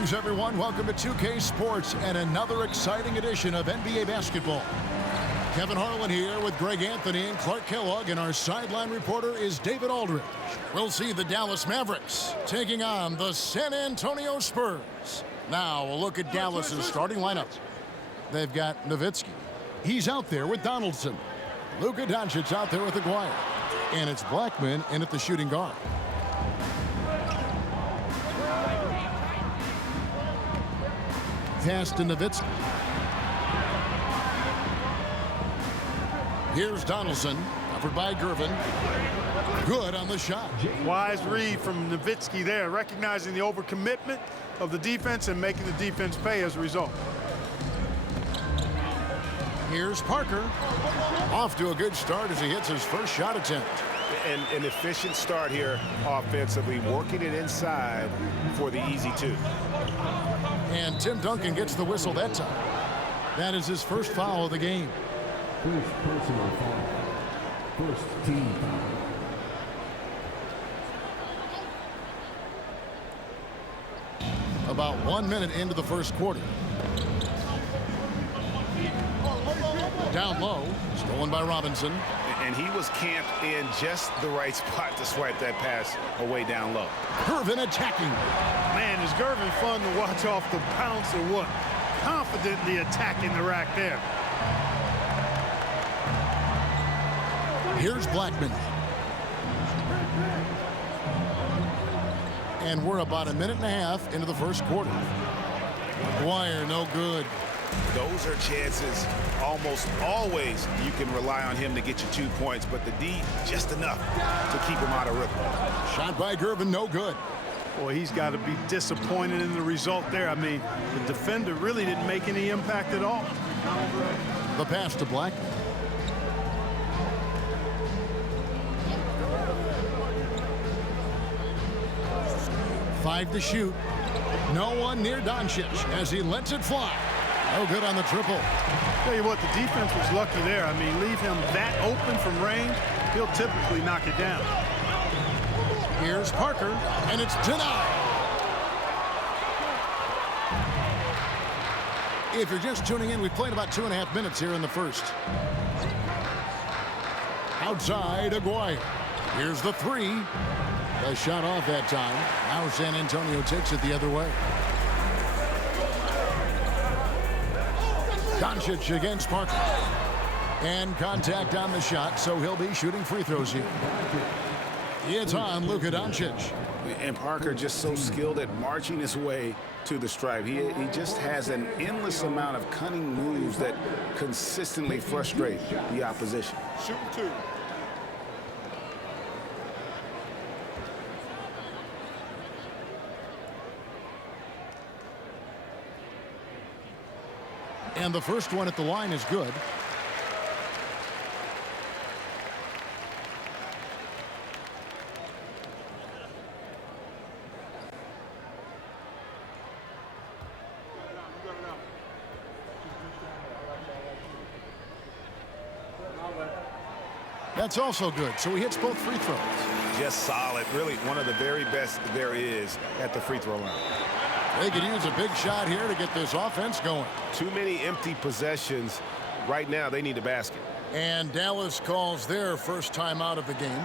Greetings, everyone. Welcome to 2K Sports and another exciting edition of NBA basketball. Kevin Harlan here with Greg Anthony and Clark Kellogg, and our sideline reporter is David Aldridge. We'll see the Dallas Mavericks taking on the San Antonio Spurs. Now, a look at Dallas's starting lineup. They've got Nowitzki. He's out there with Donaldson. Luka Doncic out there with Aguirre. And it's Blackman in at the shooting guard. Pass to Nowitzki. Here's Donaldson, covered by Gervin. Good on the shot. Wise read from Nowitzki there, recognizing the overcommitment of the defense and making the defense pay as a result. Here's Parker. Off to a good start as he hits his first shot attempt. An efficient start here offensively, working it inside for the easy two. And Tim Duncan gets the whistle that time. That is his first foul of the game. First personal foul. First team foul. About 1 minute into the first quarter. Down low, stolen by Robinson. And he was camped in just the right spot to swipe that pass away down low. Gervin attacking. Man, is Gervin fun to watch off the bounce or what? Confidently attacking the rack there. Here's Blackman. And we're about a minute and a half into the first quarter. Aguirre, no good. Those are chances almost always you can rely on him to get you 2 points, but the D just enough to keep him out of rhythm. Shot by Gervin, no good. Boy, he's got to be disappointed in the result there. I mean, the defender really didn't make any impact at all. The pass to Blackman. Five to shoot. No one near Doncic as he lets it fly. No good on the triple. Tell you what, the defense was lucky there. I mean, leave him that open from range, he'll typically knock it down. Here's Parker, and it's denied. If you're just tuning in, we've played about 2.5 minutes here in the first. Outside, Aguirre. Here's the three. The shot off that time. Now San Antonio takes it the other way. Doncic against Parker. And contact on the shot, so he'll be shooting free throws here. It's on Luka Doncic. And Parker just so skilled at marching his way to the stripe. He just has an endless amount of cunning moves that consistently frustrate the opposition. Shooting two. And the first one at the line is good. That's also good, so he hits both free throws. Just solid, really one of the very best there is at the free throw line. They could use a big shot here to get this offense going. Too many empty possessions. Right now, they need a basket. And Dallas calls their first time out of the game.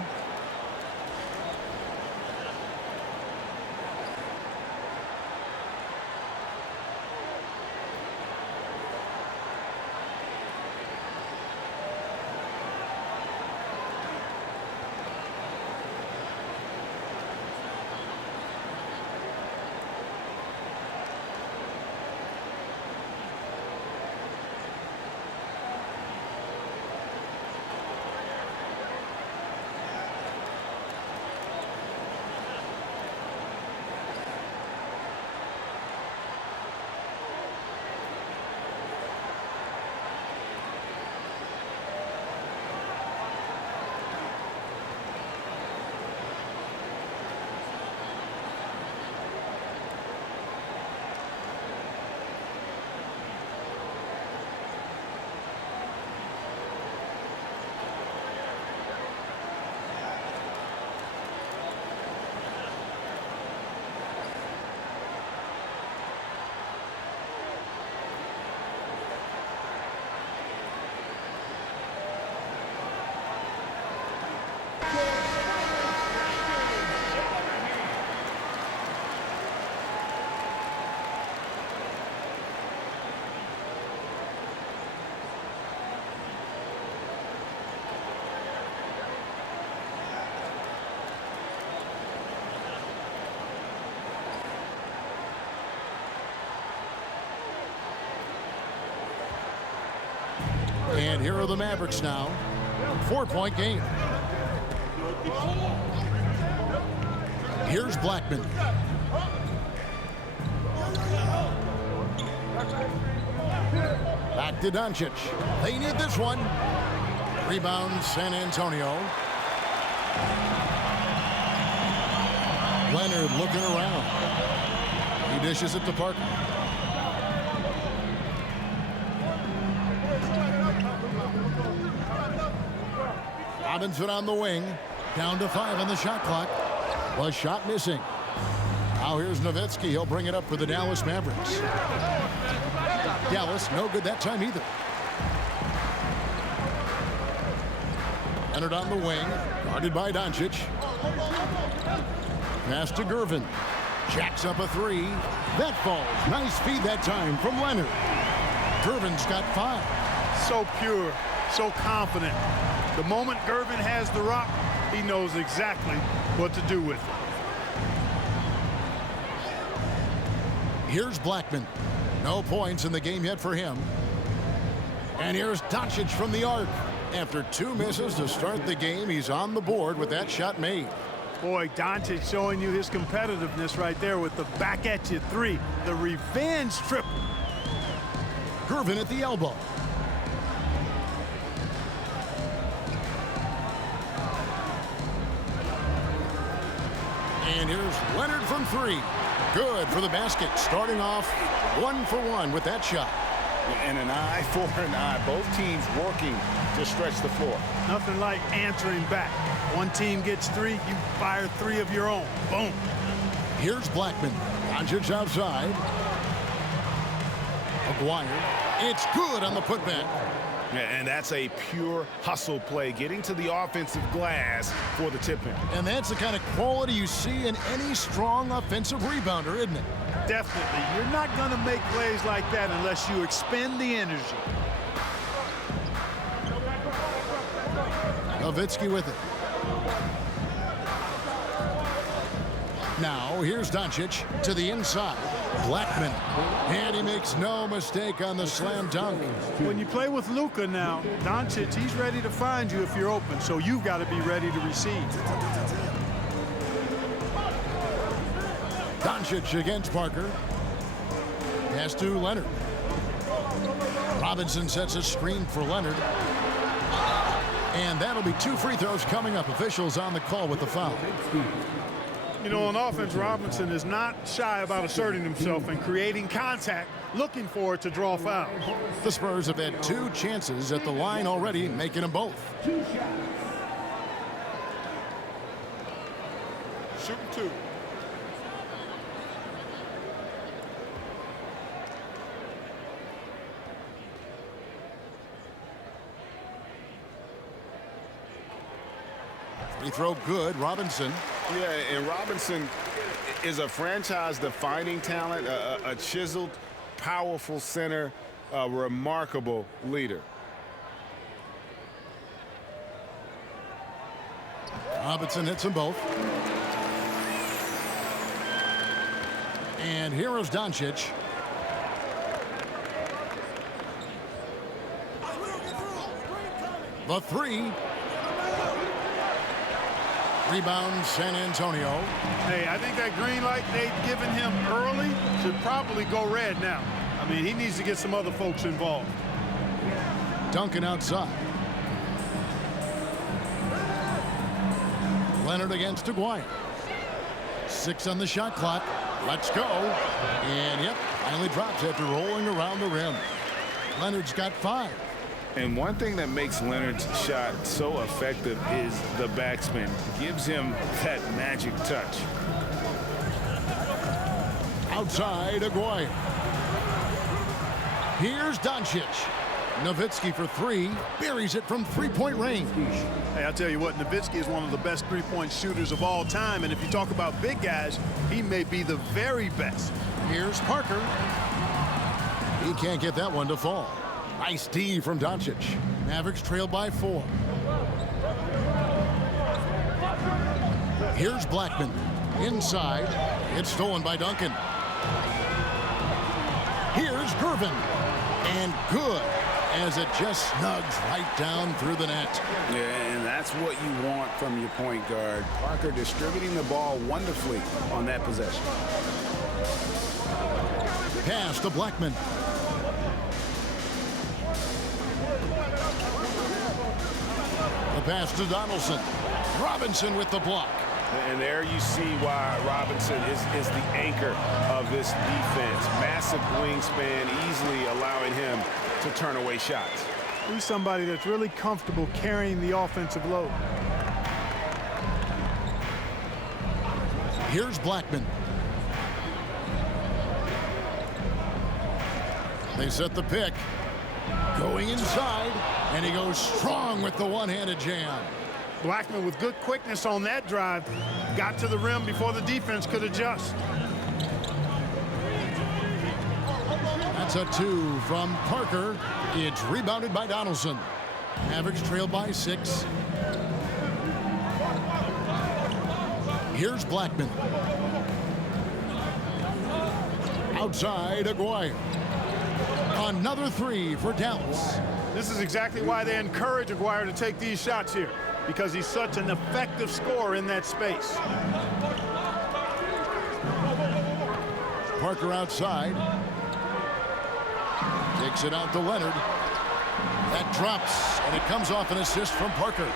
And here are the Mavericks now. 4-point game. Here's Blackman. Back to Doncic. They need this one. Rebound, San Antonio. Leonard looking around. He dishes it to Parker. Robinson on the wing. Down to 5 on the shot clock. Was shot missing. Now here's Nowitzki. He'll bring it up for the Dallas Mavericks. Dallas, no good that time either. Leonard on the wing. Guarded by Doncic. Pass to Gervin. Jacks up a 3. That falls. Nice feed that time from Leonard. Gervin's got 5. So pure, so confident. The moment Gervin has the rock, he knows exactly what to do with it. Here's Blackman. No points in the game yet for him. And here's Doncic from the arc. After 2 misses to start the game, he's on the board with that shot made. Boy, Doncic showing you his competitiveness right there with the back at you 3. The revenge triple. Gervin at the elbow. And here's Leonard from 3. Good for the basket. Starting off 1 for 1 with that shot. And an eye for an eye. Both teams working to stretch the floor. Nothing like answering back. One team gets 3, you fire 3 of your own. Boom. Here's Blackman. Doncic outside. Aguirre. It's good on the putback. And that's a pure hustle play, getting to the offensive glass for the tip-in. And that's the kind of quality you see in any strong offensive rebounder, isn't it? Definitely. You're not going to make plays like that unless you expend the energy. Nowitzki with it. Now, here's Doncic to the inside. Blackman. And he makes no mistake on the slam dunk. When you play with Luka now, Doncic, he's ready to find you if you're open, so you've got to be ready to receive. Doncic against Parker. Pass to Leonard. Robinson sets a screen for Leonard. And that'll be 2 free throws coming up. Officials on the call with the foul. You know, on offense, Robinson is not shy about asserting himself and creating contact, looking for it to draw foul. The Spurs have had 2 chances at the line already, making them both. Shooting 2. Free throw good, Robinson. Yeah, and Robinson is a franchise-defining talent, a chiseled, powerful center, a remarkable leader. Robinson hits them both. And here is Doncic. The 3. Rebound, San Antonio. Hey, I think that green light they've given him early should probably go red now. I mean, he needs to get some other folks involved. Duncan outside. Leonard against Aguirre. 6 on the shot clock. Let's go. And, yep, finally drops after rolling around the rim. Leonard's got 5. And one thing that makes Leonard's shot so effective is the backspin. Gives him that magic touch. Outside, Aguirre. Here's Doncic. Nowitzki for 3. Buries it from 3-point range. Hey, I'll tell you what, Nowitzki is one of the best 3-point shooters of all time. And if you talk about big guys, he may be the very best. Here's Parker. He can't get that one to fall. Nice D from Doncic. Mavericks trail by 4. Here's Blackman. Inside. It's stolen by Duncan. Here's Gervin. And good. as it just snugs right down through the net. Yeah, and that's what you want from your point guard. Parker distributing the ball wonderfully on that possession. Pass to Blackman. The pass to Donaldson. Robinson with the block. And there you see why Robinson is the anchor of this defense. Massive wingspan, easily allowing him to turn away shots. He's somebody that's really comfortable carrying the offensive load. Here's Blackman. They set the pick. Going inside, and he goes strong with the one-handed jam. Blackman with good quickness on that drive. Got to the rim before the defense could adjust. That's a 2 from Parker. It's rebounded by Donaldson. Mavericks trail by 6. Here's Blackman. Outside, Aguirre. Another 3 for Dallas. This is exactly why they encourage Aguirre to take these shots here, because he's such an effective scorer in that space. Parker outside. Takes it out to Leonard. That drops, and it comes off an assist from Parker.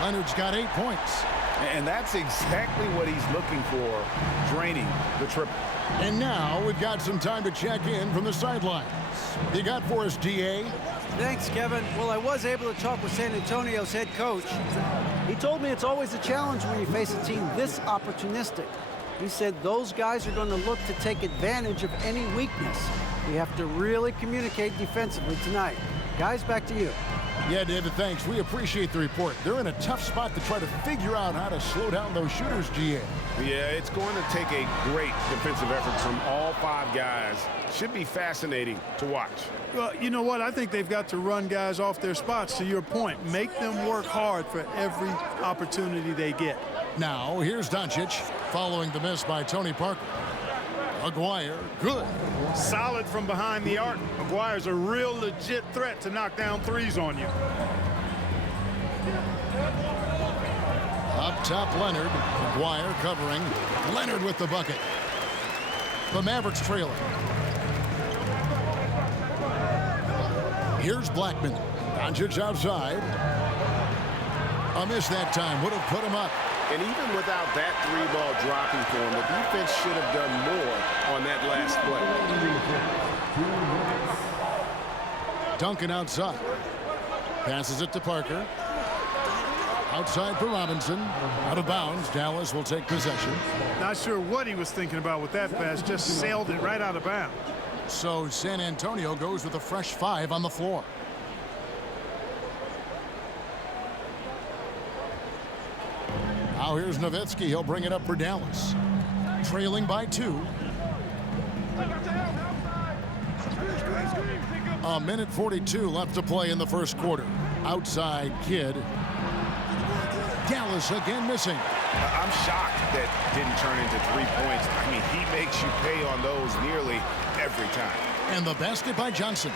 Leonard's got 8 points. And that's exactly what he's looking for, draining the triple. And now we've got some time to check in from the sidelines. You got for us, DA? Thanks, Kevin. Well, I was able to talk with San Antonio's head coach. He told me it's always a challenge when you face a team this opportunistic. He said those guys are going to look to take advantage of any weakness. We have to really communicate defensively tonight. Guys, back to you. Yeah, David, thanks. We appreciate the report. They're in a tough spot to try to figure out how to slow down those shooters, GA. Yeah, it's going to take a great defensive effort from all 5 guys. Should be fascinating to watch. Well, you know what? I think they've got to run guys off their spots, to your point. Make them work hard for every opportunity they get. Now, here's Doncic, following the miss by Tony Parker. Aguirre, good. Solid from behind the arc. Aguirre's a real legit threat to knock down threes on you. Up top, Leonard. Aguirre covering. Leonard with the bucket. The Mavericks trailing. Here's Blackman. Doncic outside. A miss that time. Would have put him up. And even without that 3-ball dropping for him, the defense should have done more on that last play. Duncan outside. Passes it to Parker. Outside for Robinson. Out of bounds. Dallas will take possession. Not sure what he was thinking about with that pass. Just sailed it right out of bounds. So San Antonio goes with a fresh 5 on the floor. Now here's Nowitzki. He'll bring it up for Dallas. Trailing by 2. A minute 42 left to play in the first quarter. Outside Kidd. Dallas again missing. I'm shocked that didn't turn into 3 points. I mean, he makes you pay on those nearly every time. And the basket by Johnson.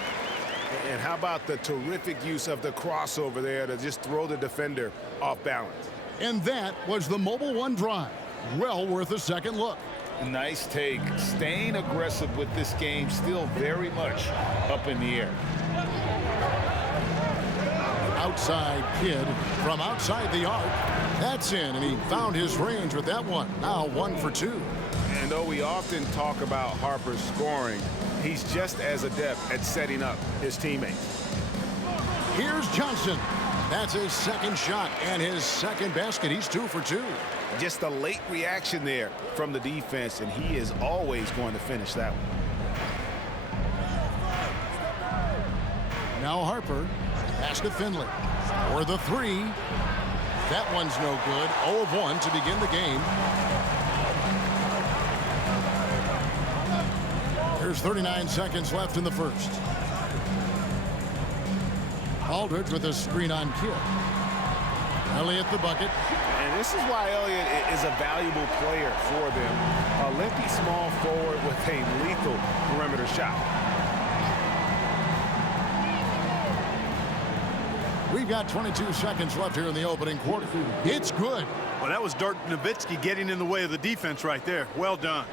And how about the terrific use of the crossover there to just throw the defender off balance. And that was the Mobile One drive. Well worth a second look. Nice take. Staying aggressive with this game, still very much up in the air. Outside Kidd from outside the arc. That's in, and he found his range with that one. Now 1 for 2. And though we often talk about Harper's scoring, he's just as adept at setting up his teammates. Here's Johnson. That's his second shot and his second basket. He's 2 for 2. Just a late reaction there from the defense, and he is always going to finish that one. Now Harper. Pass to Finley. For the 3. That one's no good. 0 of 1 to begin the game. There's 39 seconds left in the first. Aldridge with a screen on Kidd. Elliott the bucket. And this is why Elliott is a valuable player for them. A lengthy small forward with a lethal perimeter shot. We've got 22 seconds left here in the opening quarter. It's good. Well, that was Dirk Nowitzki getting in the way of the defense right there. Well done.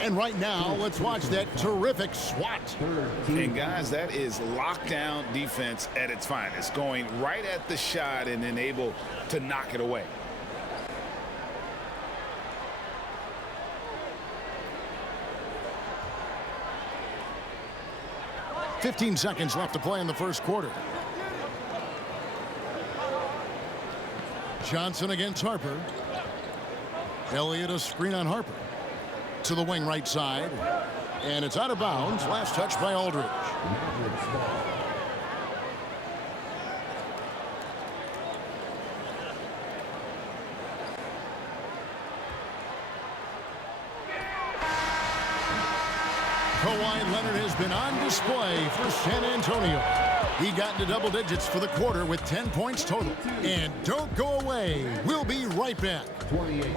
And right now, let's watch that terrific swat. And guys, that is lockdown defense at its finest, going right at the shot and then able to knock it away. "15 seconds left to play in the first quarter. Johnson against Harper. Elliott a screen on Harper. To the wing right side. And it's out of bounds. Last touch by Aldridge. Kawhi Leonard has been on display for San Antonio. He got into double digits for the quarter with 10 points total. And don't go away. We'll be right back. 28.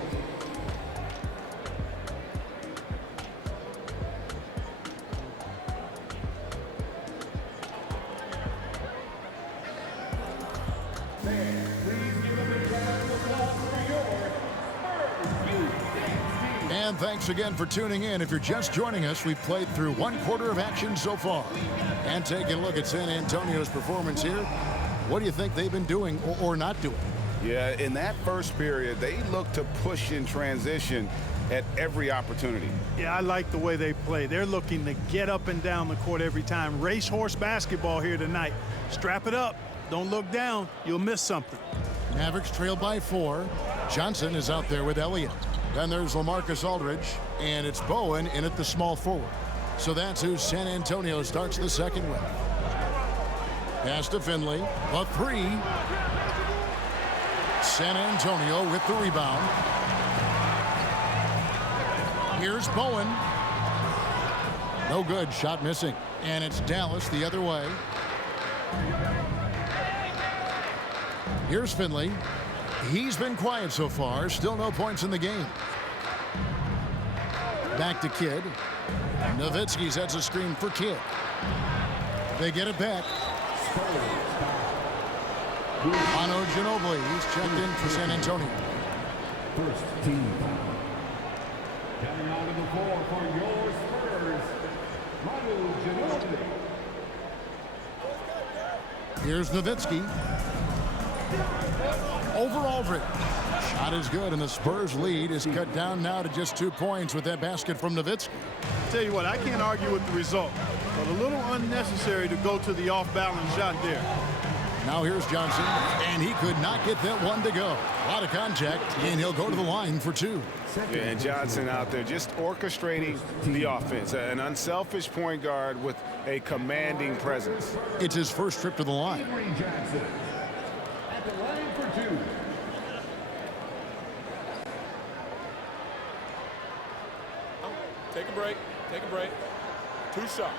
And thanks again for tuning in. If you're just joining us, we've played through one quarter of action so far. And taking a look at San Antonio's performance here, what do you think they've been doing or not doing? Yeah, in that first period, they looked to push in transition at every opportunity. Yeah, I like the way they play. They're looking to get up and down the court every time. Racehorse basketball here tonight. Strap it up. Don't look down. You'll miss something. Mavericks trailed by 4. Johnson is out there with Elliott. Then there's LaMarcus Aldridge, and it's Bowen in at the small forward. So that's who San Antonio starts the second with. Pass to Finley, a 3. San Antonio with the rebound. Here's Bowen. No good, shot missing. And it's Dallas the other way. Here's Finley. He's been quiet so far. Still no points in the game. Back to Kidd. Nowitzki sets a screen for Kidd. They get it back. Ano Ginobili, he's checked in for San Antonio. First team foul. Coming out of the floor for your Spurs, Ano Ginobili. Here's Nowitzki. Over Aldridge. Shot is good, and the Spurs lead is cut down now to just 2 points with that basket from Nowitzki. Tell you what, I can't argue with the result, but a little unnecessary to go to the off-balance shot there. Now here's Johnson, and he could not get that one to go. A lot of contact, and he'll go to the line for 2. Yeah, and Johnson out there just orchestrating the offense. An unselfish point guard with a commanding presence. It's his first trip to the line. Johnson at the line for 2. Take a break. Take a break. 2 shots.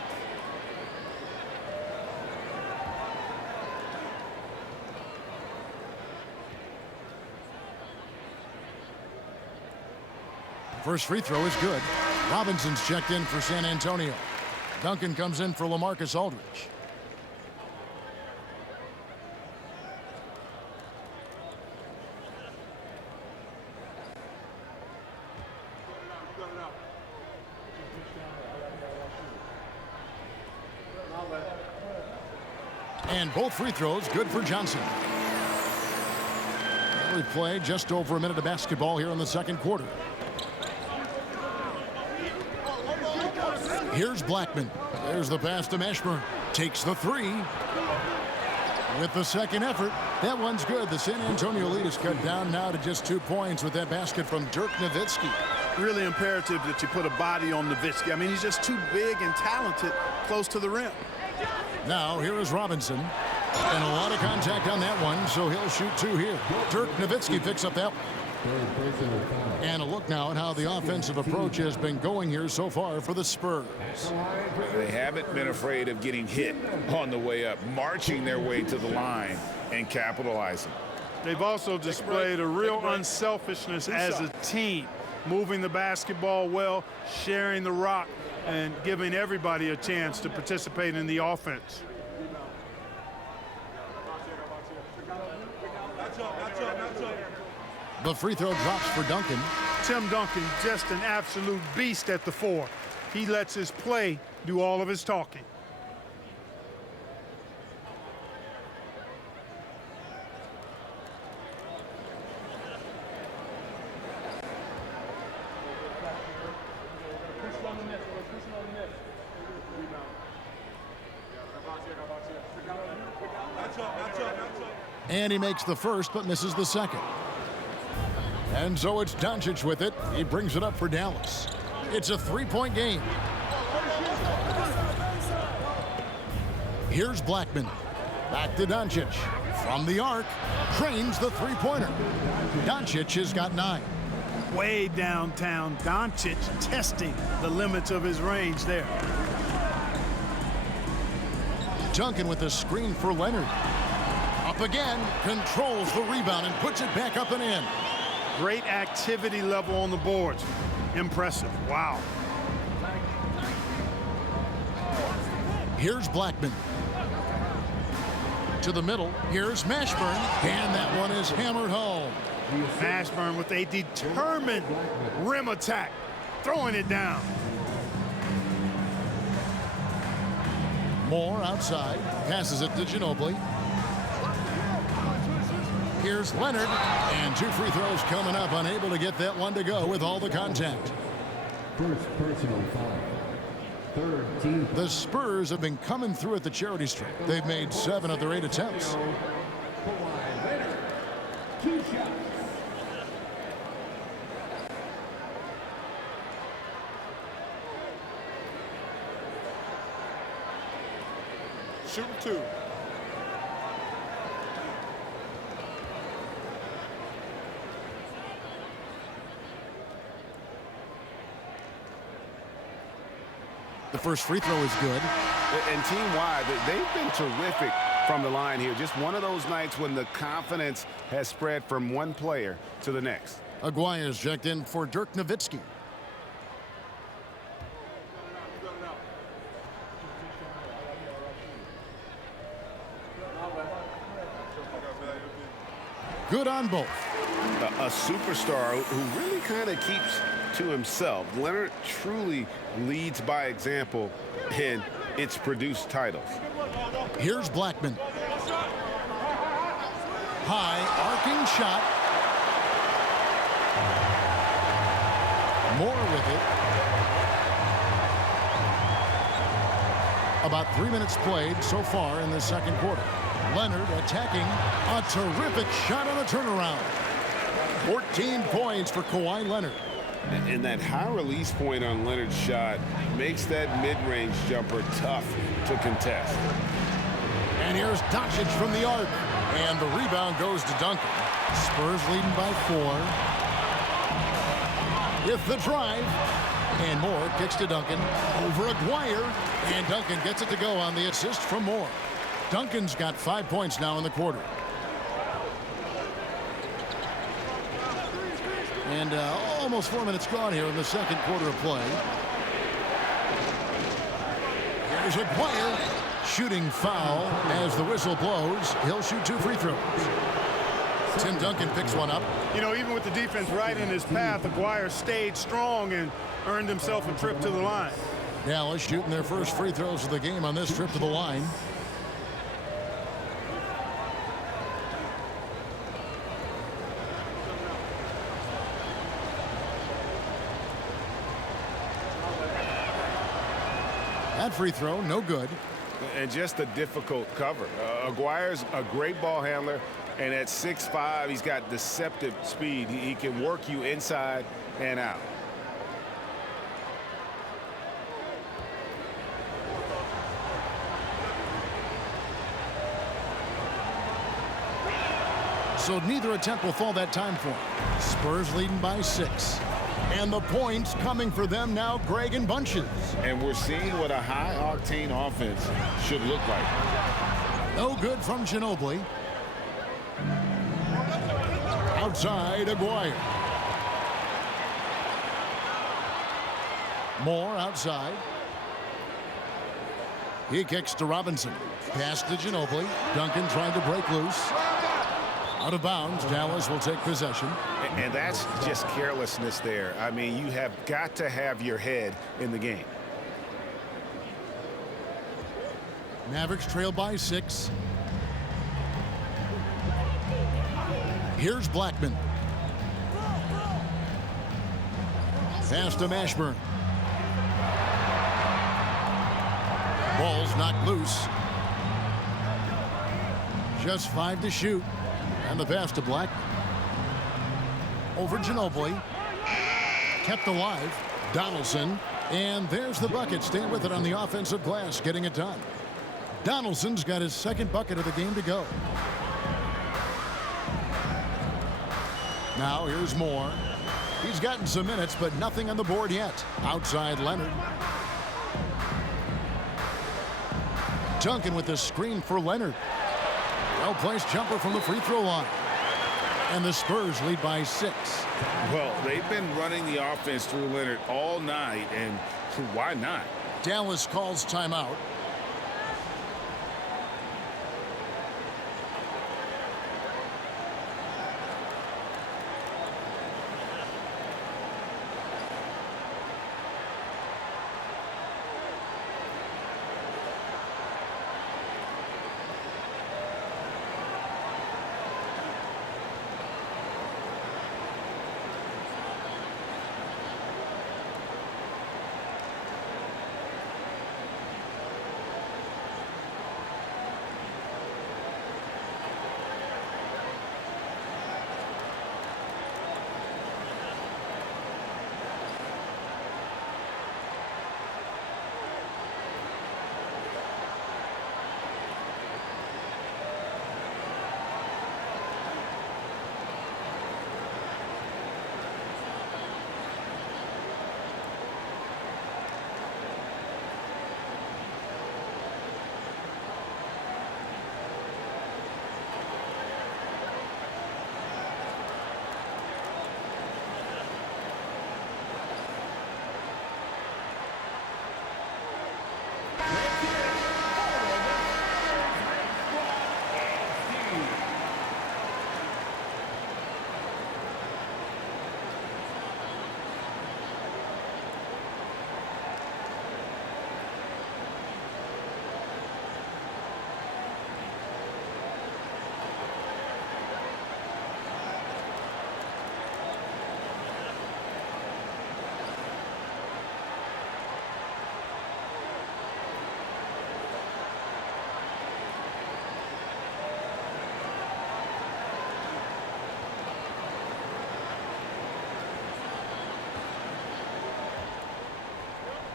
First free throw is good. Robinson's checked in for San Antonio. Duncan comes in for LaMarcus Aldridge. And both free throws good for Johnson. We've played just over a minute of basketball here in the second quarter. Here's Blackman. There's the pass to Mashburn. Takes the 3. With the second effort, that one's good. The San Antonio lead is cut down now to just 2 points with that basket from Dirk Nowitzki. Really imperative that you put a body on Nowitzki. I mean, he's just too big and talented close to the rim. Now, here is Robinson. And a lot of contact on that one, so he'll shoot 2 here. Dirk Nowitzki picks up that one. And a look now at how the offensive approach has been going here so far for the Spurs. They haven't been afraid of getting hit on the way up, marching their way to the line and capitalizing. They've also displayed a real unselfishness as a team, moving the basketball well, sharing the rock, and giving everybody a chance to participate in the offense. The free throw drops for Duncan. Tim Duncan, just an absolute beast at the 4. He lets his play do all of his talking. And he makes the first, but misses the second. And so it's Doncic with it. He brings it up for Dallas. It's a 3-point game. Here's Blackman. Back to Doncic. From the arc, drains the three-pointer. Doncic has got 9. Way downtown, Doncic testing the limits of his range there. Duncan with a screen for Leonard. Up again, controls the rebound and puts it back up and in. Great activity level on the boards. Impressive. Wow. Here's Blackman. To the middle. Here's Mashburn. And that one is hammered home. Mashburn with a determined rim attack. Throwing it down. Moore outside. Passes it to Ginobili. Here's Leonard, and 2 free throws coming up, unable to get that one to go with all the contact. First personal foul. Third team. The Spurs have been coming through at the charity stripe. They've made 7 of their 8 attempts. Kawhi Leonard. 2 shots. Shooting 2. The first free throw is good. And team-wide, they've been terrific from the line here. Just one of those nights when the confidence has spread from one player to the next. Aguirre's checked in for Dirk Nowitzki. Good on both. A superstar who really kind of keeps to himself. Leonard truly leads by example, and it's produced titles. Here's Blackman. High arcing shot. Moore with it. About 3 minutes played so far in the second quarter. Leonard attacking. A terrific shot on a turnaround. 14 points for Kawhi Leonard. And that high release point on Leonard's shot makes that mid-range jumper tough to contest. And here's Doncic from the arc. And the rebound goes to Duncan. Spurs leading by 4. With the drive. And Moore kicks to Duncan. Over Aguirre. And Duncan gets it to go on the assist from Moore. Duncan's got 5 points now in the quarter. And almost 4 minutes gone here in the second quarter of play. Here's Aguirre. Shooting foul as the whistle blows. He'll shoot 2 free throws. Tim Duncan picks one up. You know, even with the defense right in his path, Aguirre stayed strong and earned himself a trip to the line. Dallas shooting their first free throws of the game on this trip to the line. That free throw, no good. And just a difficult cover. Aguirre's a great ball handler, and at 6'5", he's got deceptive speed. He can work you inside and out. So neither attempt will fall that time for him. Spurs leading by 6. And the points coming for them now, Greg, in bunches. And we're seeing what a high-octane offense should look like. No good from Ginobili. Outside, Aguirre. Moore outside. He kicks to Robinson. Pass to Ginobili. Duncan trying to break loose. Out of bounds. Dallas will take possession. And that's just carelessness there. I mean, you have got to have your head in the game. Mavericks trail by 6. Here's Blackman. Pass to Mashburn. Ball's knocked loose. Just 5 to shoot. And the pass to Blackman. Over Ginobili. Kept alive. Donaldson. And there's the bucket. Staying with it on the offensive glass. Getting it done. Donaldson's got his second bucket of the game to go. Now here's Moore. He's gotten some minutes, but nothing on the board yet. Outside Leonard. Duncan with the screen for Leonard. Well-placed jumper from the free throw line. And the Spurs lead by 6. Well, they've been running the offense through Leonard all night, and why not? Dallas calls timeout.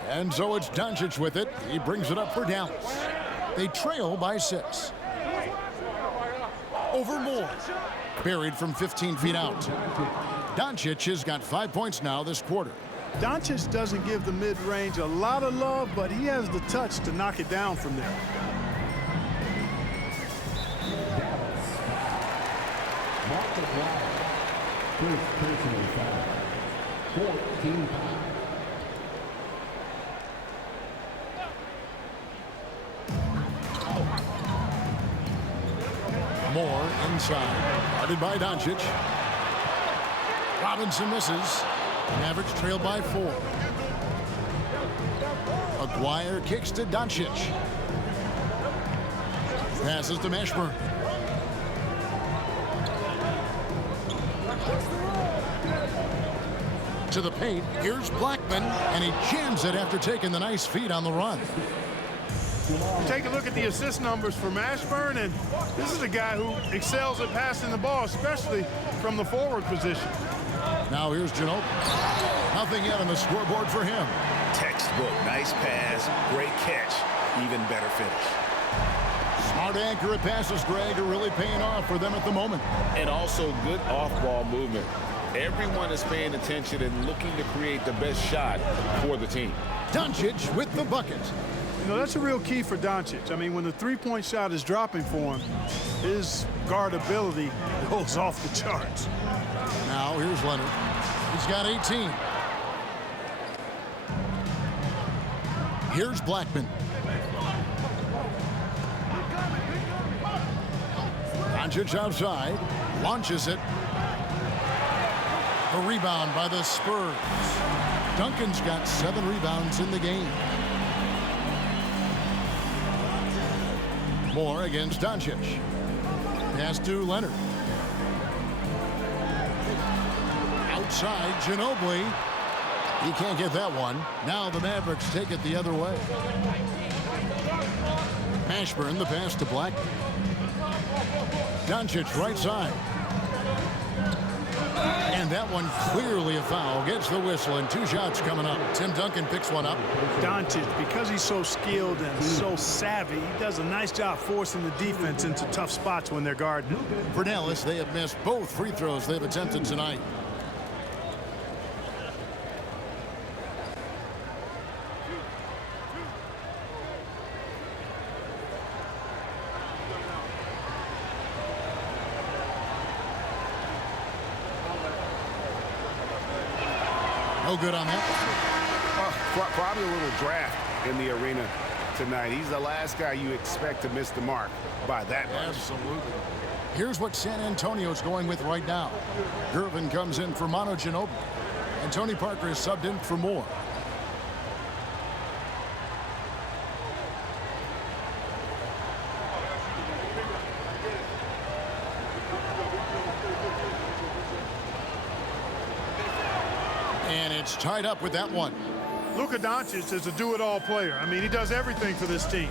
And so it's Doncic with it. He brings it up for Dallas. They trail by 6. Over Moore. Buried from 15 feet out. Doncic has got 5 points now this quarter. Doncic doesn't give the mid-range a lot of love, but he has the touch to knock it down from there. First personal foul. 14 fouls. Moore inside. Guarded by Doncic. Robinson misses. Mavericks trail by 4. Aguirre kicks to Doncic. Passes to Mashburn. To the paint. Here's Blackman, and he jams it after taking the nice feed on the run. Take a look at the assist numbers for Mashburn, and this is a guy who excels at passing the ball, especially from the forward position. Now here's Ginobili. Nothing yet on the scoreboard for him. Textbook, nice pass, great catch, even better finish. Smart accurate passes, Greg, are really paying off for them at the moment. And also good off-ball movement. Everyone is paying attention and looking to create the best shot for the team. Doncic with the bucket. You know, that's a real key for Doncic. I mean, when the three-point shot is dropping for him, his guard ability goes off the charts. Now here's Leonard. He's got 18. Here's Blackman. Doncic outside, launches it. A rebound by the Spurs. Duncan's got 7 rebounds in the game. Moore against Doncic. Pass to Leonard. Outside, Ginobili. He can't get that one. Now the Mavericks take it the other way. Ashburn, the pass to Black. Doncic right side. And that one clearly a foul. Gets the whistle and 2 shots coming up. Tim Duncan picks one up. Doncic, because he's so skilled and so savvy, he does a nice job forcing the defense into tough spots when they're guarding. For Dallas, they have missed both free throws they've attempted tonight. No good on that. Probably a little draft in the arena tonight. He's the last guy you expect to miss the mark by that much. Absolutely. Here's what San Antonio's going with right now. Gervin comes in for Manu Ginobili. And Tony Parker is subbed in for Moore. And it's tied up with that one. Luka Doncic is a do-it-all player. I mean, he does everything for this team,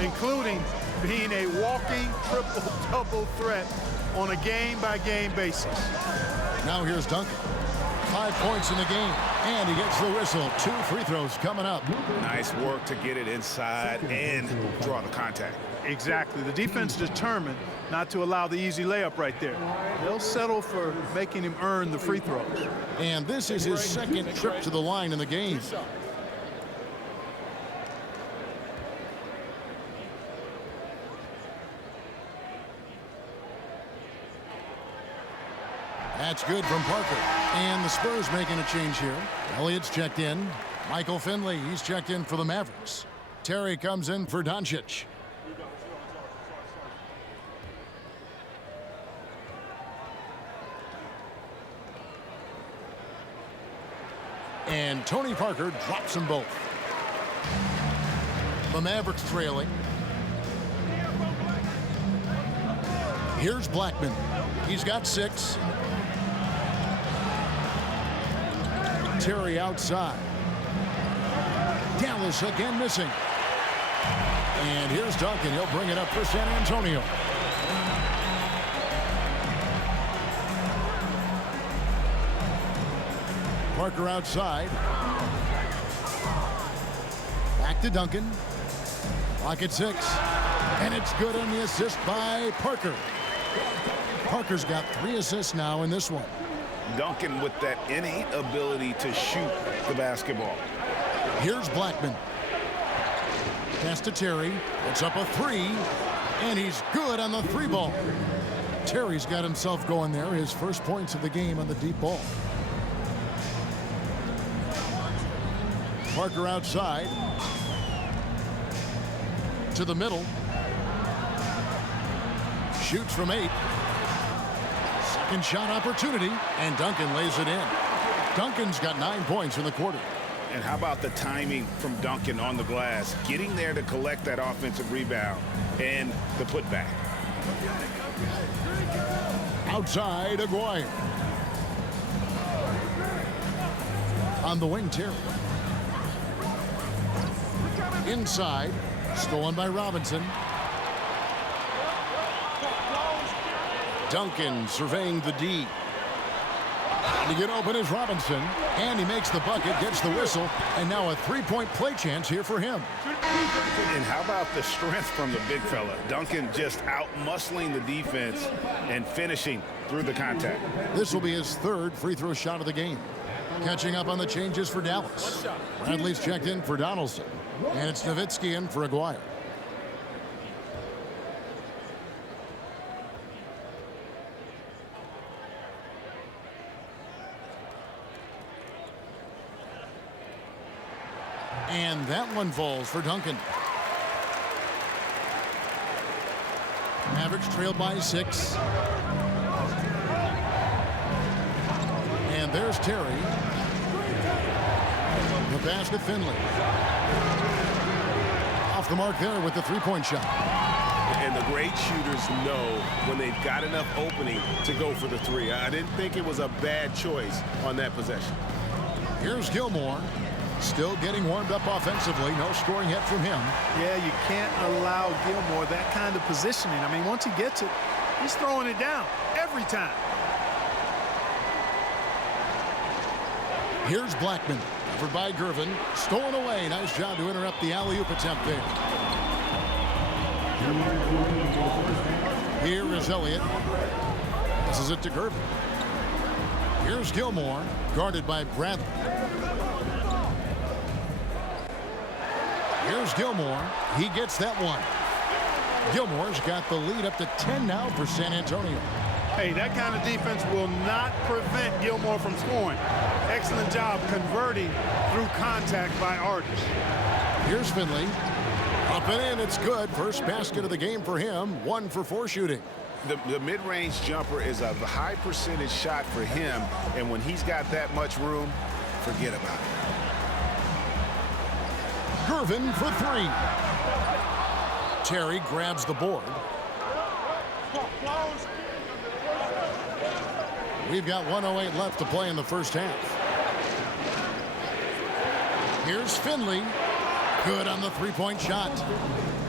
including being a walking triple-double threat on a game-by-game basis. Now here's Duncan. 5 points in the game, and he gets the whistle. 2 free throws coming up. Nice work to get it inside and draw the contact. Exactly. The defense determined not to allow the easy layup right there. They'll settle for making him earn the free throws. And this is his 2nd trip to the line in the game. That's good from Parker. And the Spurs making a change here. Elliott's checked in. Michael Finley, he's checked in for the Mavericks. Terry comes in for Doncic. And Tony Parker drops them both. The Mavericks trailing. Here's Blackman. He's got 6. Terry outside. Dallas again missing. And here's Duncan. He'll bring it up for San Antonio. Parker outside. Back to Duncan. Clock at 6. And it's good on the assist by Parker. Parker's got 3 assists now in this one. Duncan with that innate ability to shoot the basketball. Here's Blackman. Pass to Terry. It's up a 3. And he's good on the 3 ball. Terry's got himself going there. His first points of the game on the deep ball. Parker outside. To the middle. Shoots from 8. Second shot opportunity, and Duncan lays it in. Duncan's got 9 points in the quarter. And how about the timing from Duncan on the glass, getting there to collect that offensive rebound and the putback. Outside, Aguirre. On the wing, Terry. Inside, stolen by Robinson. Duncan surveying the D. To get open is Robinson, and he makes the bucket, gets the whistle, and now a 3-point play chance here for him. And how about the strength from the big fella? Duncan just out-muscling the defense and finishing through the contact. This will be his 3rd free throw shot of the game. Catching up on the changes for Dallas. Bradley's checked in for Donaldson, and it's Nowitzki in for Aguirre. And that one falls for Duncan. Mavericks Mavericks trail by 6. And there's Terry. The pass to Finley. Off the mark there with the three-point shot. And the great shooters know when they've got enough opening to go for the three. I didn't think it was a bad choice on that possession. Here's Gilmore. Still getting warmed up offensively. No scoring yet from him. Yeah, you can't allow Gilmore that kind of positioning. I mean, once he gets it, he's throwing it down every time. Here's Blackman. Covered by Gervin. Stolen away. Nice job to interrupt the alley-oop attempt there. Here is Elliott. This is it to Gervin. Here's Gilmore. Guarded by Bradley. Here's Gilmore. He gets that one. Gilmore's got the lead up to 10 now for San Antonio. Hey, that kind of defense will not prevent Gilmore from scoring. Excellent job converting through contact by Artis. Here's Finley. Up and in, it's good. First basket of the game for him. 1 for 4 shooting. The mid-range jumper is a high percentage shot for him, and when he's got that much room, forget about it. Gervin for 3. Terry grabs the board. We've got 1:08 left to play in the first half. Here's Finley. Good on the three-point shot.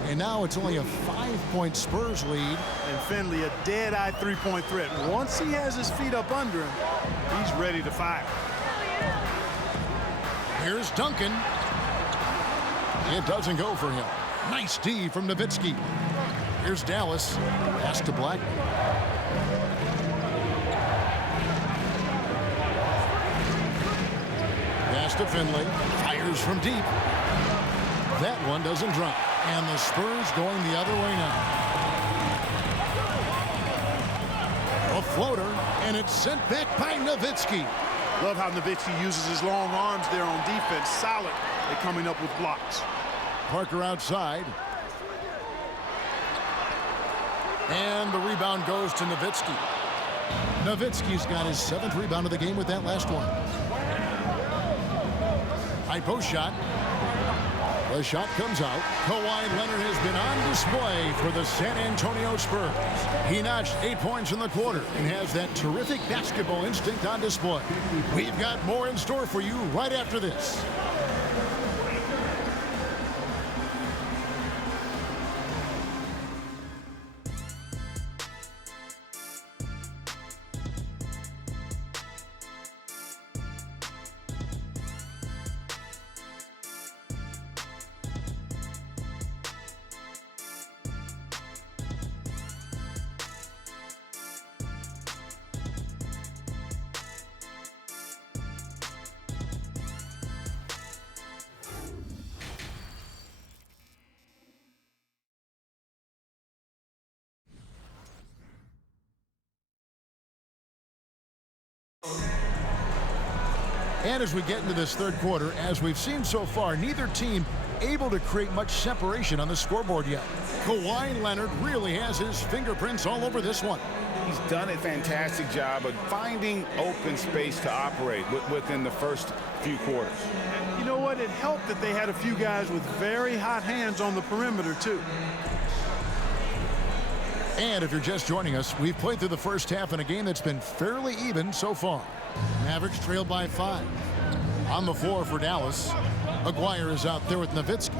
And now it's only a 5-point Spurs lead. And Finley, a dead-eye three-point threat. Once he has his feet up under him, he's ready to fire. Here's Duncan. It doesn't go for him. Nice D from Nowitzki. Here's Dallas. Pass to Blackman. Pass to Finley. Fires from deep. That one doesn't drop. And the Spurs going the other way now. A floater, and it's sent back by Nowitzki. Love how Nowitzki uses his long arms there on defense. Solid at coming up with blocks. Parker outside. And the rebound goes to Nowitzki. Nowitzki's got his 7th rebound of the game with that last one. High post shot. The shot comes out. Kawhi Leonard has been on display for the San Antonio Spurs. He notched 8 points in the quarter and has that terrific basketball instinct on display. We've got more in store for you right after this. And as we get into this third quarter, as we've seen so far, neither team able to create much separation on the scoreboard yet. Kawhi Leonard really has his fingerprints all over this one. He's done a fantastic job of finding open space to operate within the first few quarters. You know what? It helped that they had a few guys with very hot hands on the perimeter, too. And if you're just joining us, we've played through the first half in a game that's been fairly even so far. Mavericks trailed by 5. On the floor for Dallas. Aguirre is out there with Nowitzki.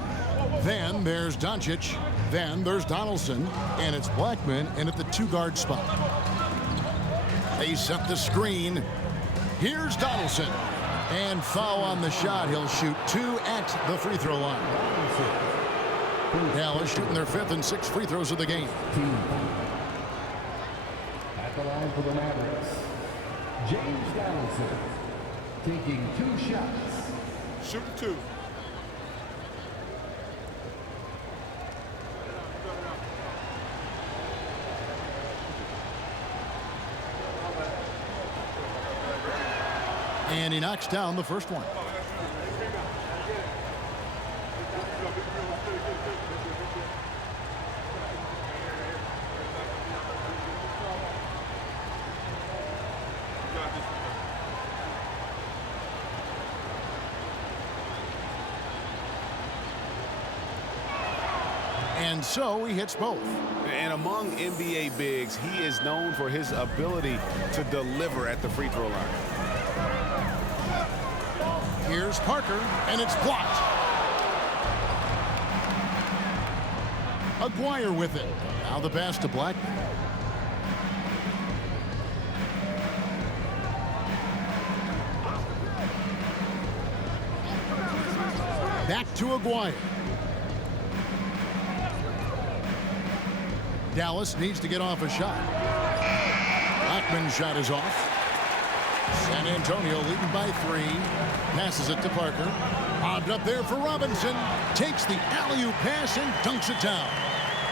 Then there's Doncic. Then there's Donaldson. And it's Blackman in at the 2-guard spot. They set the screen. Here's Donaldson. And foul on the shot. He'll shoot 2 at the free throw line. Dallas shooting their 5th and 6th free throws of the game. At the line for the Mavericks, James Donaldson taking 2 shots. Shooting 2. And he knocks down the first one. And so he hits both. And among NBA bigs, he is known for his ability to deliver at the free throw line. Here's Parker, and it's blocked. Aguirre with it. Now the pass to Blackman. Back to Aguirre. Dallas needs to get off a shot. Blackman's shot is off. San Antonio leading by 3. Passes it to Parker. Bobbed up there for Robinson. Takes the alley-oop pass and dunks it down.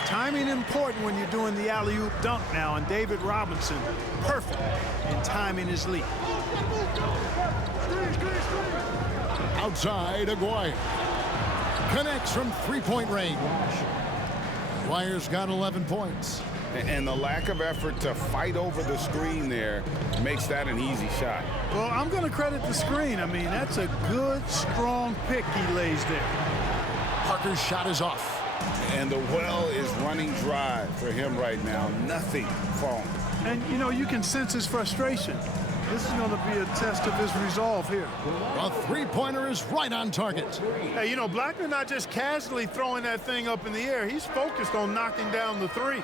Timing important when you're doing the alley-oop dunk now, and David Robinson, perfect in timing his leap. Outside, Aguirre. Connects from three-point range. Aguirre's got 11 points. And the lack of effort to fight over the screen there makes that an easy shot. Well, I'm going to credit the screen. I mean, that's a good, strong pick he lays there. Parker's shot is off. And the well is running dry for him right now. Nothing falling. And, you know, you can sense his frustration. This is going to be a test of his resolve here. A three-pointer is right on target. Hey, you know, Blackman not just casually throwing that thing up in the air. He's focused on knocking down the three.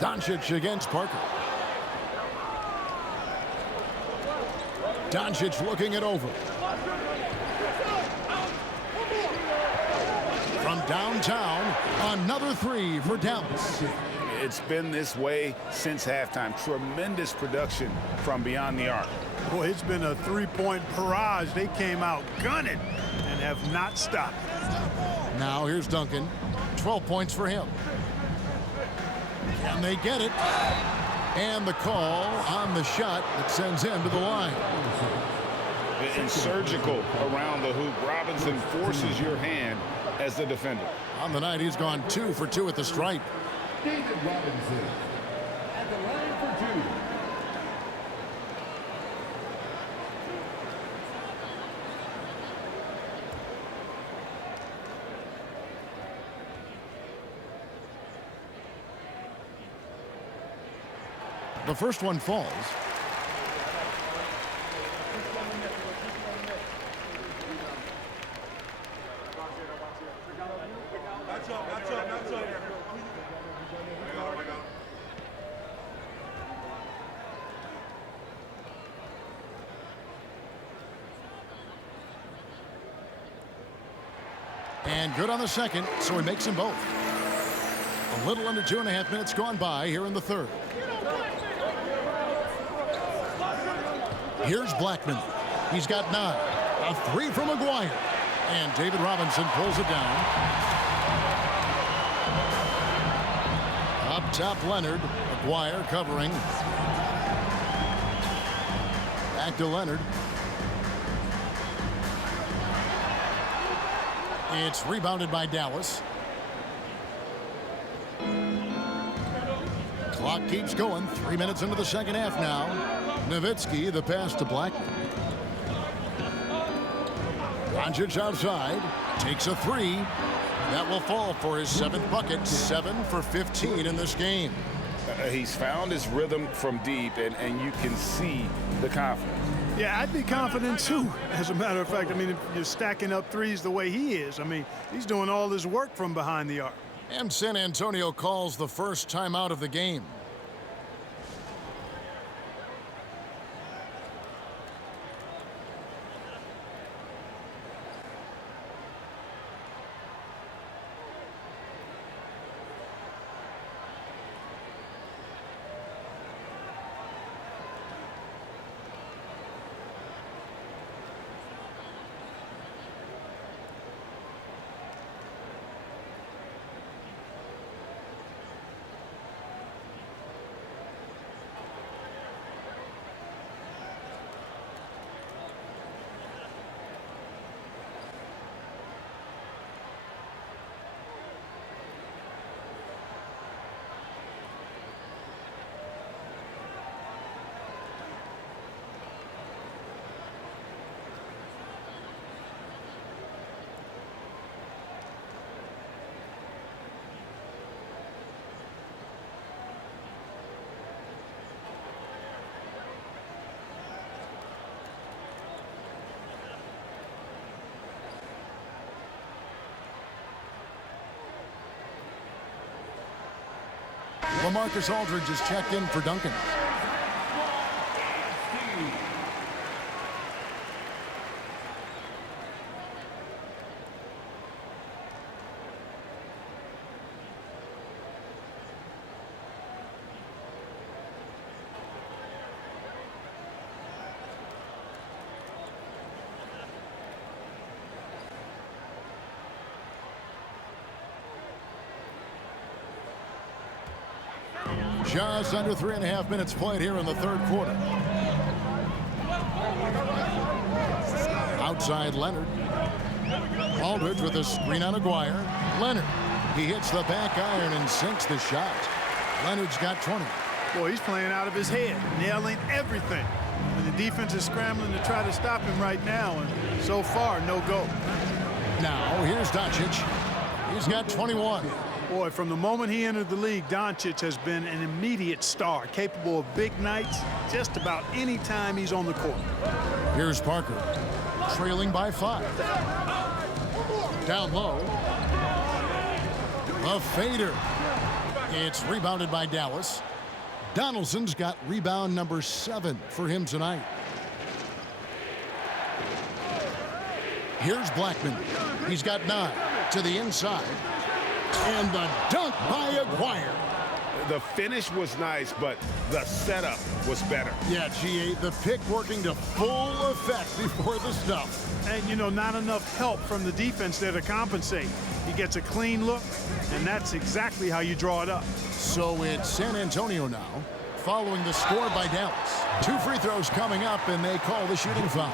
Doncic against Parker. Doncic looking it over. From downtown, another three for Dallas. It's been this way since halftime. Tremendous production from beyond the arc. Boy, it's been a three-point barrage. They came out gunning and have not stopped. Now here's Duncan. 12 points for him. Can they get it? And the call on the shot that sends him to the line. And surgical around the hoop. Robinson forces your hand as the defender. On the night, he's gone 2 for 2 at the stripe. David Robinson at the line for 2. The first one falls. And good on the second, so he makes them both. A little under 2.5 minutes gone by here in the third. Here's Blackman. He's got 9. A 3 from Aguirre. And David Robinson pulls it down. Up top, Leonard. Aguirre covering. Back to Leonard. It's rebounded by Dallas. Clock keeps going. 3 minutes into the second half now. Nowitzki, the pass to Blackman. Doncic outside. Takes a 3. That will fall for his 7th bucket. 7 for 15 in this game. He's found his rhythm from deep, and you can see the confidence. Yeah, I'd be confident too. As a matter of fact, I mean, if you're stacking up threes the way he is, I mean, he's doing all this work from behind the arc. And San Antonio calls the first timeout of the game. LaMarcus Aldridge has checked in for Duncan. Just under 3.5 minutes played here in the third quarter. Outside Leonard. Aldridge with a screen on Aguirre. Leonard. He hits the back iron and sinks the shot. Leonard's got 20. Boy, he's playing out of his head, nailing everything. And the defense is scrambling to try to stop him right now, and so far, no go. Now, here's Doncic. He's got 21. Boy, from the moment he entered the league, Doncic has been an immediate star, capable of big nights just about any time he's on the court. Here's Parker, trailing by 5. Down low. A fader. It's rebounded by Dallas. Donaldson's got rebound number 7 for him tonight. Here's Blackman. He's got 9 to the inside. And the dunk by Aguirre. The finish was nice, but the setup was better. Yeah, GA, the pick working to full effect before the stuff. And, you know, not enough help from the defense there to compensate. He gets a clean look, and that's exactly how you draw it up. So it's San Antonio now, following the score by Dallas. 2 free throws coming up, and they call the shooting foul.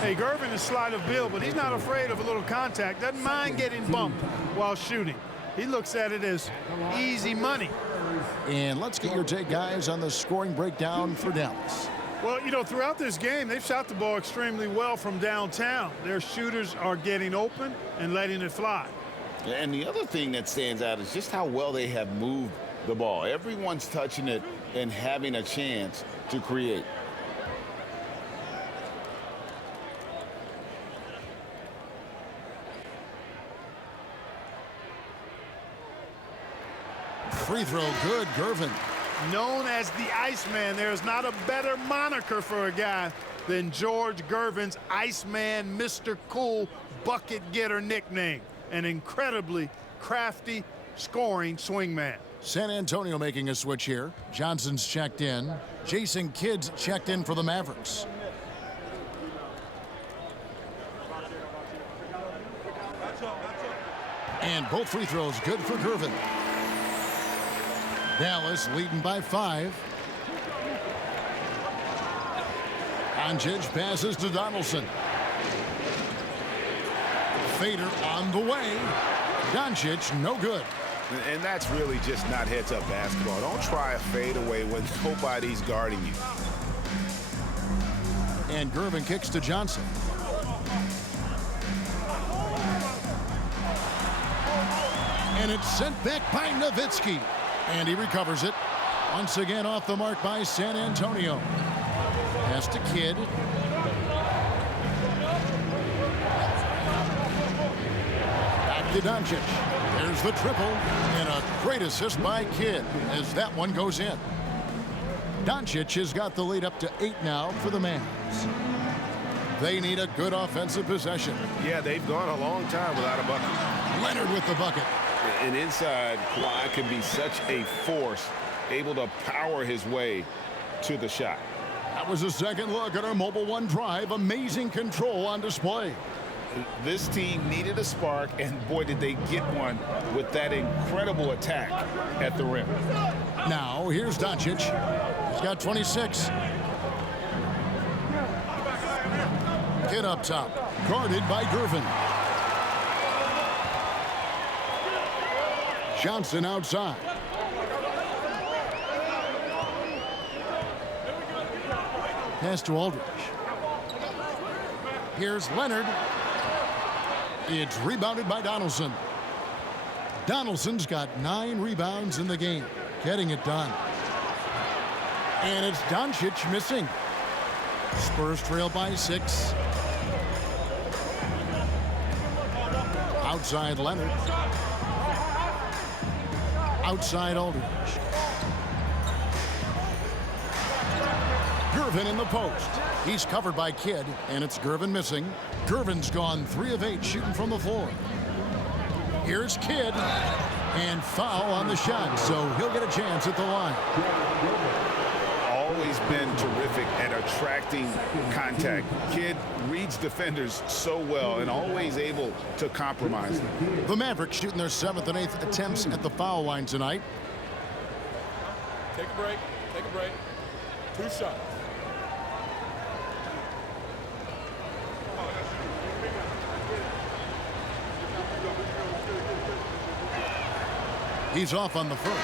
Hey, Gervin is sleight of bill, but he's not afraid of a little contact. Doesn't mind getting bumped while shooting. He looks at it as easy money. And let's get your take, guys, on the scoring breakdown for Dallas. Well, you know, throughout this game, they've shot the ball extremely well from downtown. Their shooters are getting open and letting it fly. And the other thing that stands out is just how well they have moved the ball. Everyone's touching it and having a chance to create. Free throw good, Gervin. Known as the Iceman, there's not a better moniker for a guy than George Gervin's Iceman, Mr. Cool bucket getter nickname. An incredibly crafty scoring swingman. San Antonio making a switch here. Johnson's checked in. Jason Kidd's checked in for the Mavericks. And both free throws good for Gervin. Dallas leading by 5. Doncic passes to Donaldson. Fader on the way. Doncic, no good. And that's really just not heads-up basketball. Don't try a fadeaway when nobody's guarding you. And Gervin kicks to Johnson. And it's sent back by Nowitzki. And he recovers it. Once again off the mark by San Antonio. Pass to Kidd. Back to Doncic. There's the triple. And a great assist by Kidd as that one goes in. Doncic has got the lead up to 8 now for the Mavs. They need a good offensive possession. Yeah, they've gone a long time without a bucket. Leonard with the bucket. And inside, Kawhi can be such a force, able to power his way to the shot. That was a second look at our Mobile One drive. Amazing control on display. This team needed a spark, and boy, did they get one with that incredible attack at the rim. Now, here's Doncic. He's got 26. Kidd up top. Guarded by Gervin. Johnson outside. Pass to Aldridge. Here's Leonard. It's rebounded by Donaldson. Donaldson's got 9 rebounds in the game, getting it done. And it's Doncic missing. Spurs trail by 6. Outside Leonard. Outside Aldridge. Gervin in the post. He's covered by Kidd, and it's Gervin missing. Gervin's gone 3 of 8 shooting from the floor. Here's Kidd, and foul on the shot, so he'll get a chance at the line. Always been terrific at attracting contact. Kidd reads defenders so well and always able to compromise them. The Mavericks shooting their 7th and 8th attempts at the foul line tonight. Take a break. Take a break. 2 shots. He's off on the first.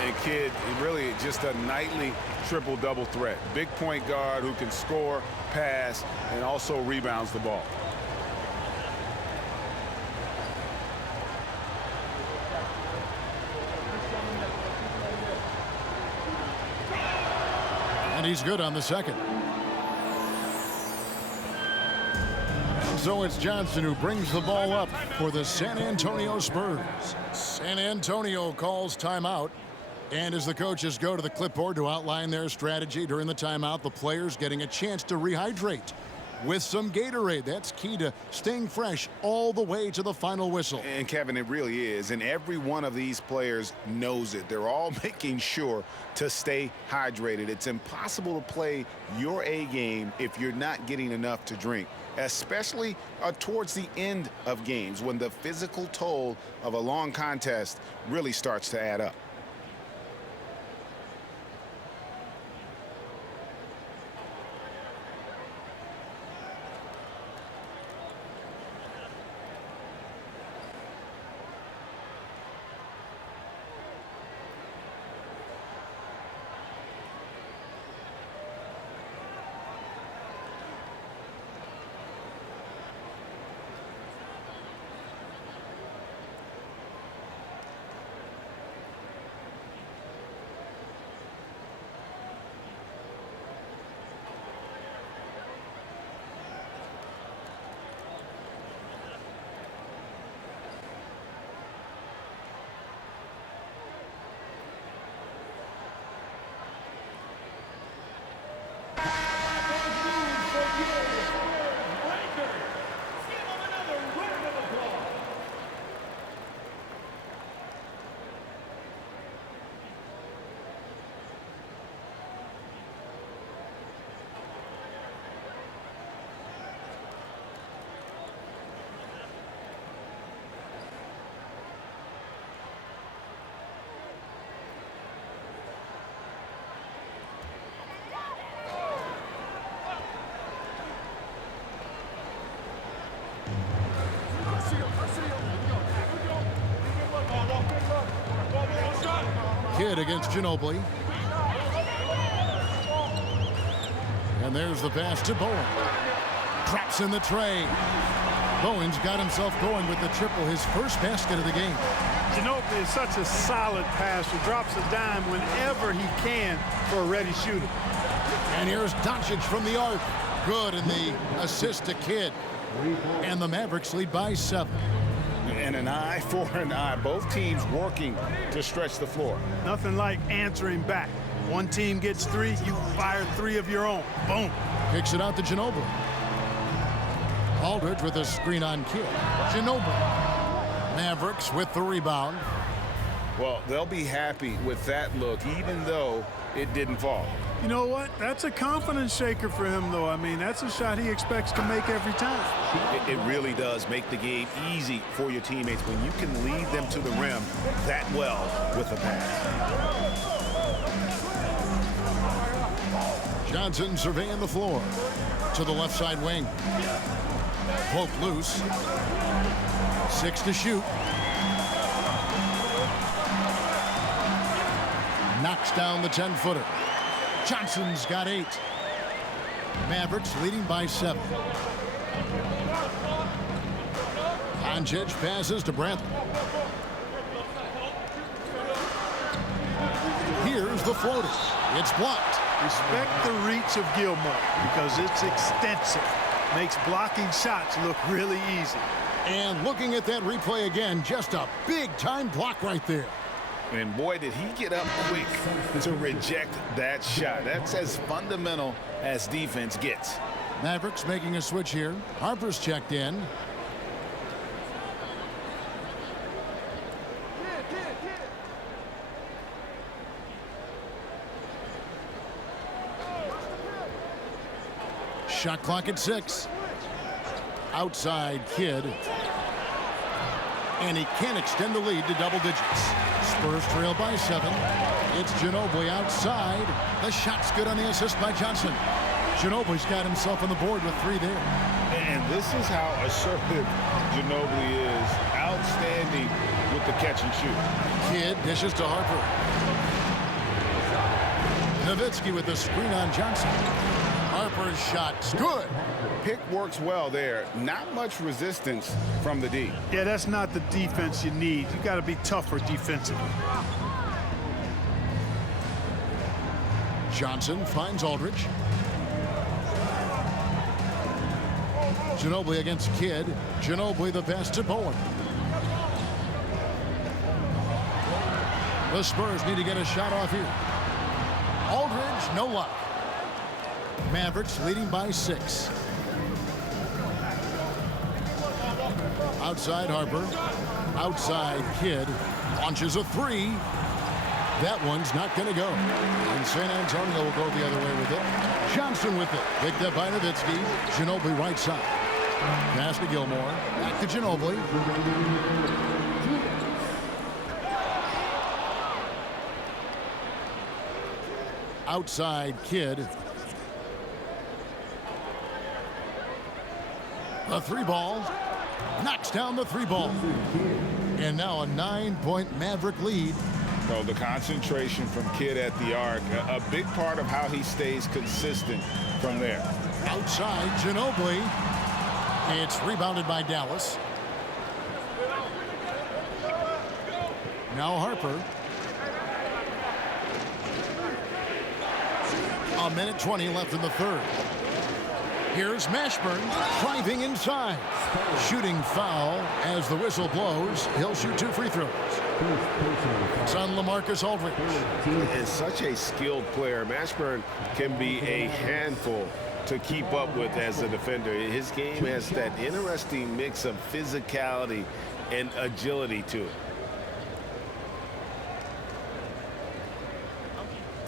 And Kidd, really just a nightly triple-double threat. Big point guard who can score, pass, and also rebounds the ball. And he's good on the second. So it's Johnson who brings the ball up for the San Antonio Spurs. San Antonio calls timeout. And as the coaches go to the clipboard to outline their strategy during the timeout, the players getting a chance to rehydrate with some Gatorade. That's key to staying fresh all the way to the final whistle. And Kevin, it really is. And every one of these players knows it. They're all making sure to stay hydrated. It's impossible to play your A game if you're not getting enough to drink, especially towards the end of games when the physical toll of a long contest really starts to add up. Kidd against Ginobili. And there's the pass to Bowen. Drops in the tray. Bowen's got himself going with the triple, his first basket of the game. Ginobili is such a solid passer. Drops a dime whenever he can for a ready shooter. And here's Doncic from the arc. Good, and the assist to Kidd. And the Mavericks lead by 7. And an eye for an eye. Both teams working to stretch the floor. Nothing like answering back. One team gets 3, you fire 3 of your own. Boom. Kicks it out to Ginobili. Aldridge with a screen on Kidd. Ginobili. Mavericks with the rebound. Well, they'll be happy with that look, even though it didn't fall. You know what? That's a confidence shaker for him, though. I mean, that's a shot he expects to make every time. It really does make the game easy for your teammates when you can lead them to the rim that well with a pass. Johnson surveying the floor. To the left side wing. Poke loose. 6 to shoot. Knocks down the 10-footer. Johnson's got 8. Mavericks leading by 7. Doncic passes to Brantley. Here's the floater. It's blocked. Respect the reach of Gilmore because it's extensive. Makes blocking shots look really easy. And looking at that replay again, just a big-time block right there. And boy, did he get up quick to reject that shot. That's as fundamental as defense gets. Mavericks making a switch here. Harper's checked in. Shot clock at 6. Outside Kidd. And he can't extend the lead to double digits. Spurs trail by 7. It's Ginobili outside. The shot's good on the assist by Johnson. Ginobili's got himself on the board with 3 there. And this is how assertive Ginobili is. Outstanding with the catch and shoot. Kidd dishes to Harper. Nowitzki with the screen on Johnson. Harper's shot's good. Pick works well there. Not much resistance from the D. Yeah, that's not the defense you need. You got to be tougher defensively. Johnson finds Aldridge. Ginobili against Kidd. Ginobili the best to Bowen. The Spurs need to get a shot off here. Aldridge, no luck. Mavericks leading by 6. Outside Harper. Outside Kidd. Launches a 3. That one's not going to go. And San Antonio will go the other way with it. Johnson with it. Picked up by Nowitzki. Ginobili right side. Pass to Gilmore. Back to Ginobili. Outside Kidd. A 3-ball. Knocks down the 3-ball. And now a 9-point Maverick lead. So the concentration from Kidd at the arc, a big part of how he stays consistent from there. Outside Ginobili. It's rebounded by Dallas. Now Harper. A minute 20 left in the third. Here's Mashburn driving inside. Shooting foul as the whistle blows. He'll shoot 2 free throws. It's on LaMarcus Aldridge. He is such a skilled player. Mashburn can be a handful to keep up with as a defender. His game has that interesting mix of physicality and agility to it.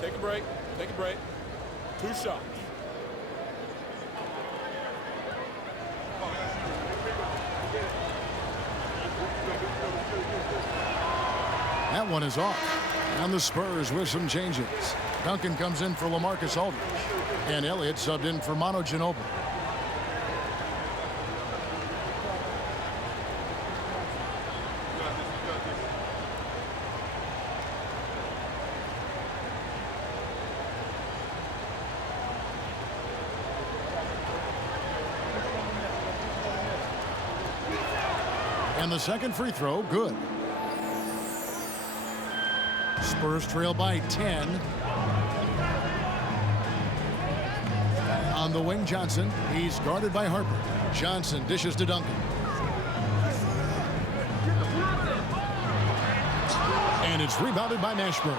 Take a break. Take a break. 2 shots. That one is off. And the Spurs with some changes. Duncan comes in for LaMarcus Aldridge. And Elliott subbed in for Manu Ginobili. And the second free throw, good. Spurs trail by 10. On the wing, Johnson. He's guarded by Harper. Johnson dishes to Duncan. And it's rebounded by Mashburn.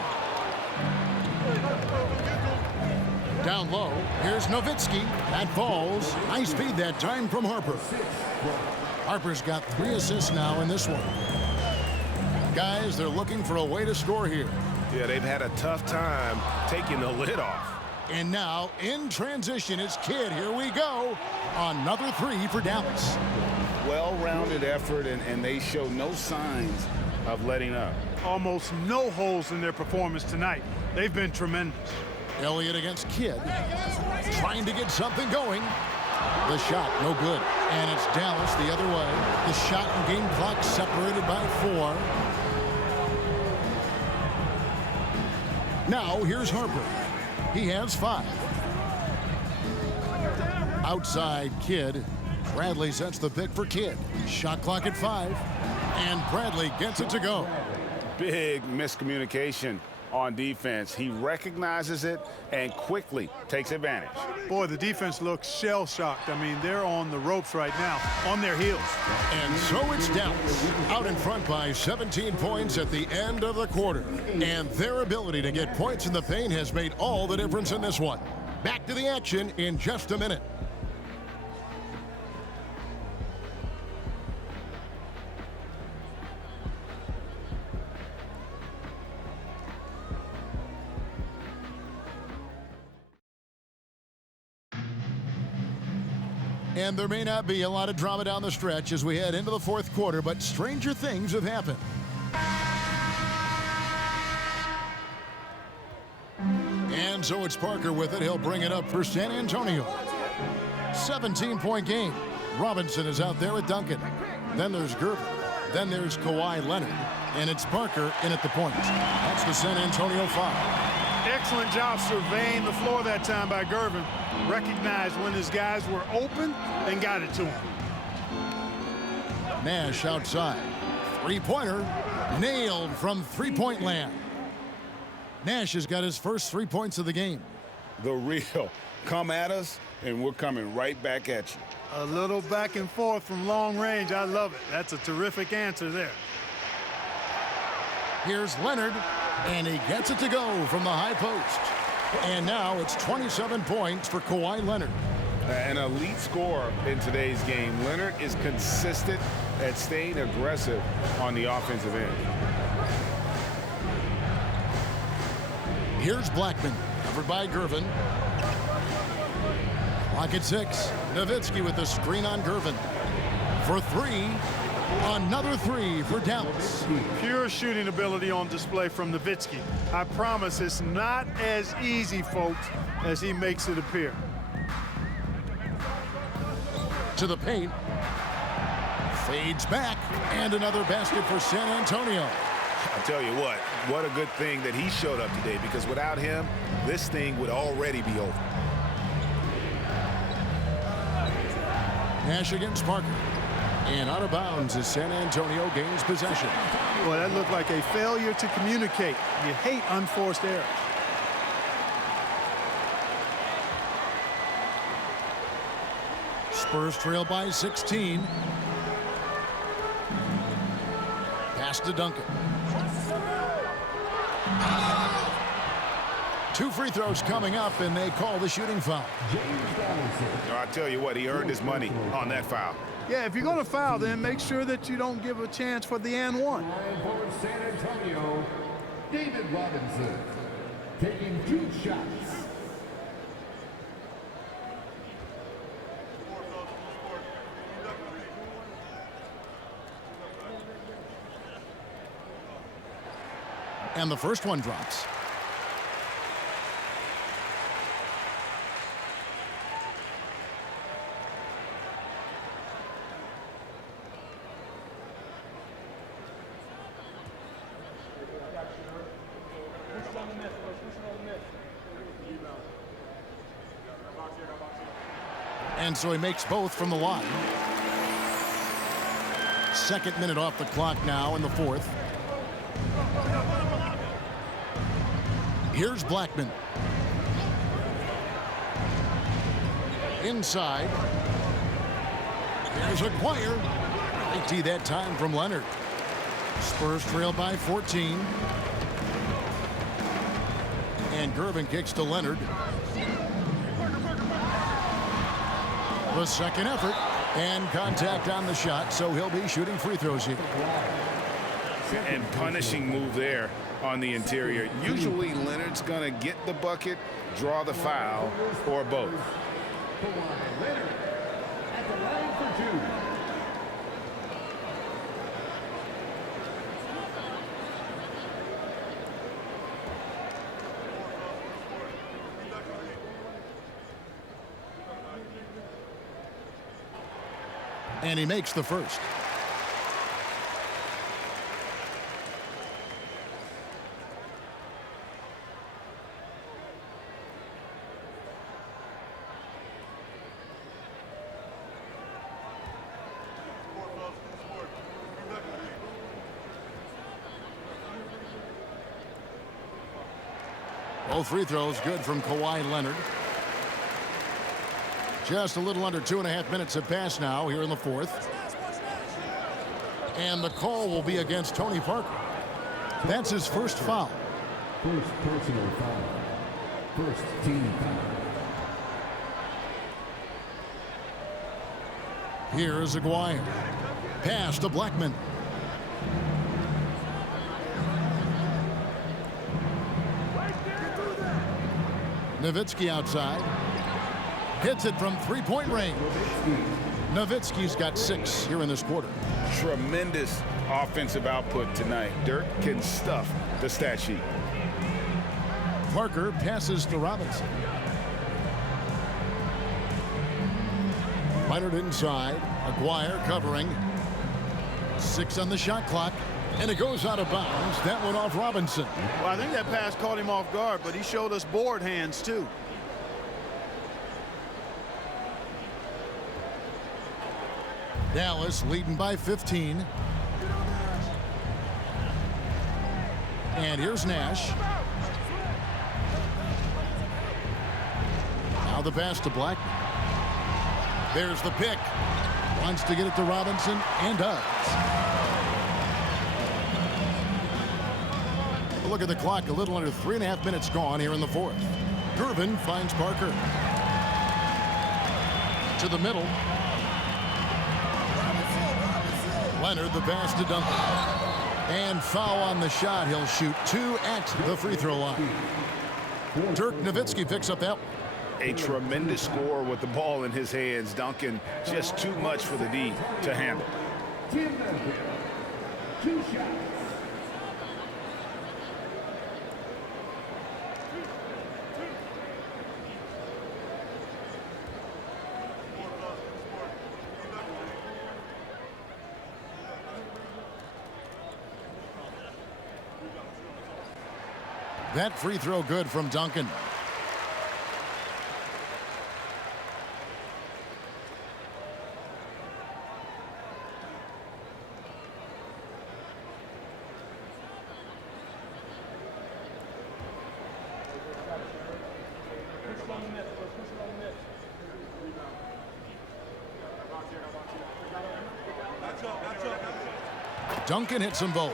Down low, here's Nowitzki. That falls. Nice feed that time from Harper. Harper's got 3 assists now in this one. Guys, they're looking for a way to score here. Yeah, they've had a tough time taking the lid off. And now, in transition, it's Kidd. Here we go. Another 3 for Dallas. Well-rounded effort, and they show no signs of letting up. Almost no holes in their performance tonight. They've been tremendous. Elliott against Kidd. Trying to get something going. The shot, no good. And it's Dallas the other way. The shot and game clock separated by 4. Now, here's Harper. He has 5. Outside Kidd. Bradley sets the pick for Kidd. Shot clock at 5. And Bradley gets it to go. Big miscommunication on defense. He recognizes it and quickly takes advantage. Boy, the defense looks shell-shocked. I mean, they're on the ropes right now, on their heels. And so it's Dallas out in front by 17 points at the end of the quarter. And their ability to get points in the paint has made all the difference in this one. Back to the action in just a minute. And there may not be a lot of drama down the stretch as we head into the fourth quarter, but stranger things have happened. And so it's Parker with it. He'll bring it up for San Antonio. 17-point game. Robinson is out there with Duncan. Then there's Gervin. Then there's Kawhi Leonard. And it's Parker in at the point. That's the San Antonio foul. Excellent job surveying the floor that time by Gervin. Recognized when his guys were open and got it to him. Nash outside. Three-pointer nailed from three-point land. Nash has got his first 3 points of the game. The real come at us, and we're coming right back at you. A little back and forth from long range. I love it. That's a terrific answer there. Here's Leonard, and he gets it to go from the high post. And now it's 27 points for Kawhi Leonard. An elite scorer in today's game. Leonard is consistent at staying aggressive on the offensive end. Here's Blackman, covered by Gervin. Clock at 6. Nowitzki with the screen on Gervin. For three. Another three for Dallas. Pure shooting ability on display from Nowitzki. I promise it's not as easy, folks, as he makes it appear. To the paint. Fades back. And another basket for San Antonio. I'll tell you what a good thing that he showed up today, because without him, this thing would already be over. Nash against Parker. And out of bounds as San Antonio gains possession. Well, that looked like a failure to communicate. You hate unforced errors. Spurs trail by 16. Pass to Duncan. 2 free throws coming up, and they call the shooting foul. I tell you what, he earned his money on that foul. Yeah, if you're going to foul, then make sure that you don't give a chance for the and one. For San Antonio, David Robinson, taking 2 shots. And the first one drops. And so he makes both from the line. Second minute off the clock now in the fourth. Here's Blackman. Inside. There's Aguirre. IT that time from Leonard. Spurs trail by 14. And Gervin kicks to Leonard. The second effort. And contact on the shot, so he'll be shooting free throws here. And punishing move there on the interior. Usually Leonard's going to get the bucket, draw the foul, or both. Leonard at the line for 2. And he makes the first. Both free throws good from Kawhi Leonard. Just a little under 2.5 minutes have passed now here in the fourth. And the call will be against Tony Parker. That's his first foul. First personal foul. First team foul. Here's Aguirre. Pass to Blackman. Nowitzki outside. Hits it from three-point range. Nowitzki's got 6 here in this quarter. Tremendous offensive output tonight. Dirk can stuff the stat sheet. Parker passes to Robinson. Leonard inside. Aguirre covering. 6 on the shot clock. And it goes out of bounds. That one off Robinson. Well, I think that pass caught him off guard, but he showed us board hands too. Dallas leading by 15. And here's Nash. Now the pass to Blackman. There's the pick. Wants to get it to Robinson and does. Look at the clock. A little under 3.5 minutes gone here in the fourth. Gervin finds Parker. To the middle. Leonard, the pass to Duncan. And foul on the shot. He'll shoot 2 at the free throw line. Dirk Nowitzki picks up that. A tremendous score with the ball in his hands. Duncan just too much for the D to handle. 2 shots. That free throw good from Duncan. Duncan hits them both.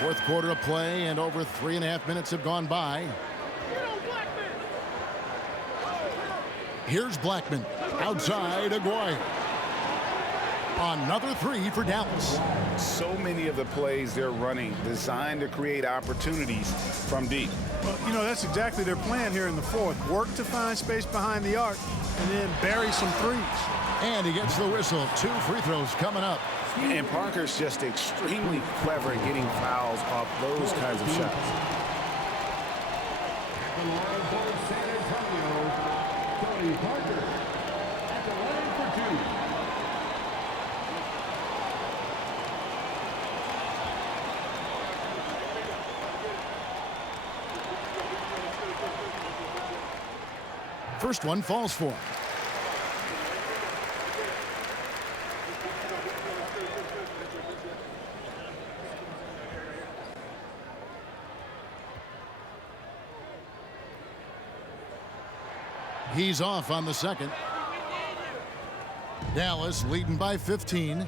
Fourth quarter of play, and over 3.5 minutes have gone by. Here's Blackman. Outside, Aguirre. Another 3 for Dallas. So many of the plays they're running designed to create opportunities from deep. Well, you know, that's exactly their plan here in the fourth. Work to find space behind the arc and then bury some threes. And he gets the whistle. 2 free throws coming up. And Parker's just extremely clever at getting fouls off those kinds of shots. At the line for San Antonio, Tony Parker. At the line for 2. First one falls for him. He's off on the second. Dallas leading by 15.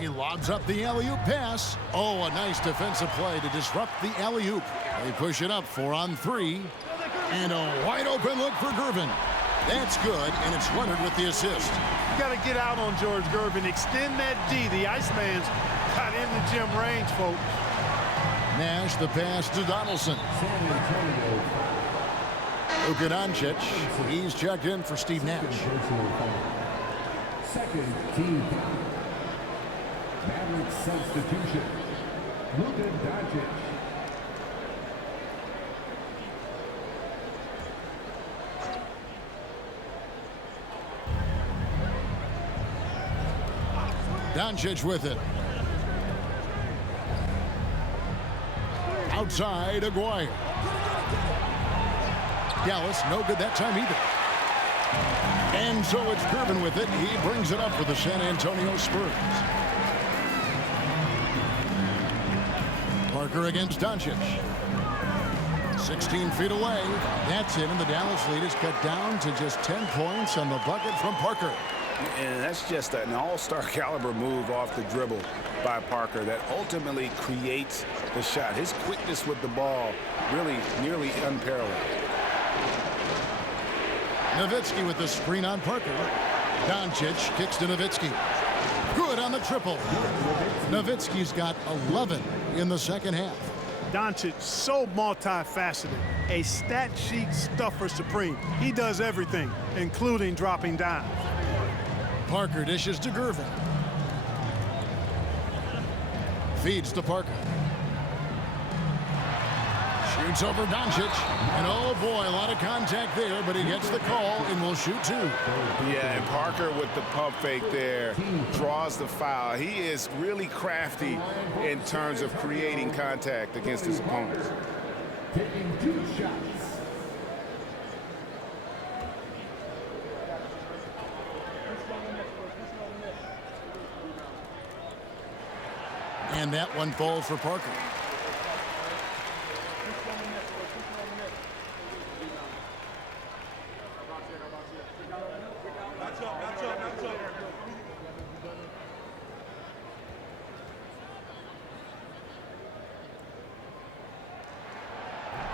He lobs up the alley-oop pass. Oh, a nice defensive play to disrupt the alley-oop. They push it up 4 on 3. And a wide open look for Gervin. That's good, and it's Leonard with the assist. You got to get out on George Gervin. Extend that D. The Iceman's got in the gym range, folks. Nash, the pass to Donaldson. San Antonio. Luka Doncic, he's checked in for Steve Nash. Second team foul. Mavericks substitution. Luka Doncic. Doncic with it. Outside, Aguirre. Dallas, no good that time either. And so it's Gervin with it. He brings it up for the San Antonio Spurs. Parker against Doncic. 16 feet away. That's it, and the Dallas lead is cut down to just 10 points on the bucket from Parker. And that's just an all-star caliber move off the dribble by Parker that ultimately creates the shot. His quickness with the ball really nearly unparalleled. Nowitzki with the screen on Parker. Doncic kicks to Nowitzki. Good on the triple. Nowitzki's got 11 in the second half. Doncic, so multifaceted, a stat sheet stuffer supreme. He does everything, including dropping dimes. Parker dishes to Gervin. Feeds to Parker. Shoots over Doncic. And oh boy, a lot of contact there, but he gets the call and will shoot two. Yeah, and Parker with the pump fake there draws the foul. He is really crafty in terms of creating contact against his opponents. Taking 2 shots. And that one falls for Parker.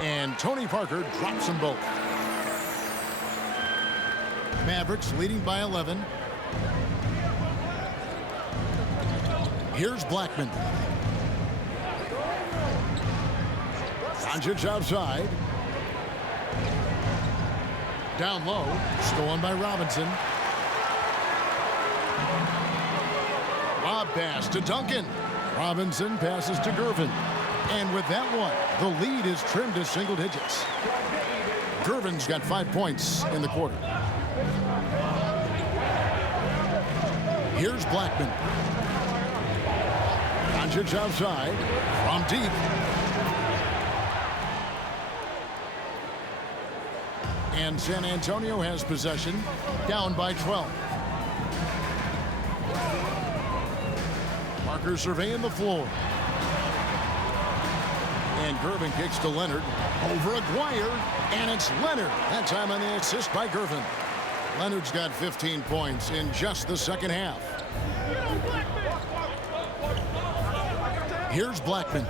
And Tony Parker drops them both. Mavericks leading by 11. Here's Blackman. Doncic outside. Down low. Stolen by Robinson. Lob pass to Duncan. Robinson passes to Gervin. And with that one, the lead is trimmed to single digits. Gervin's got 5 points in the quarter. Here's Blackman. Doncic outside from deep. And San Antonio has possession, down by 12. Parker surveying the floor. And Gervin kicks to Leonard. Over Aguirre, and it's Leonard. That time on the assist by Gervin. Leonard's got 15 points in just the second half. Here's Blackman.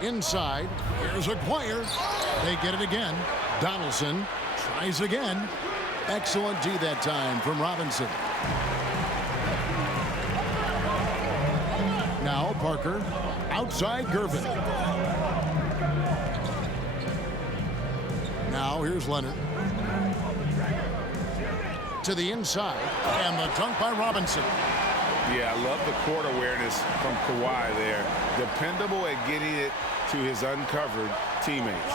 Inside, here's Aguirre. They get it again. Donaldson tries again. Excellent D that time from Robinson. Now Parker outside Gervin. Now here's Leonard. To the inside, and the dunk by Robinson. Yeah, I love the court awareness from Kawhi there. Dependable at getting it to his uncovered teammates.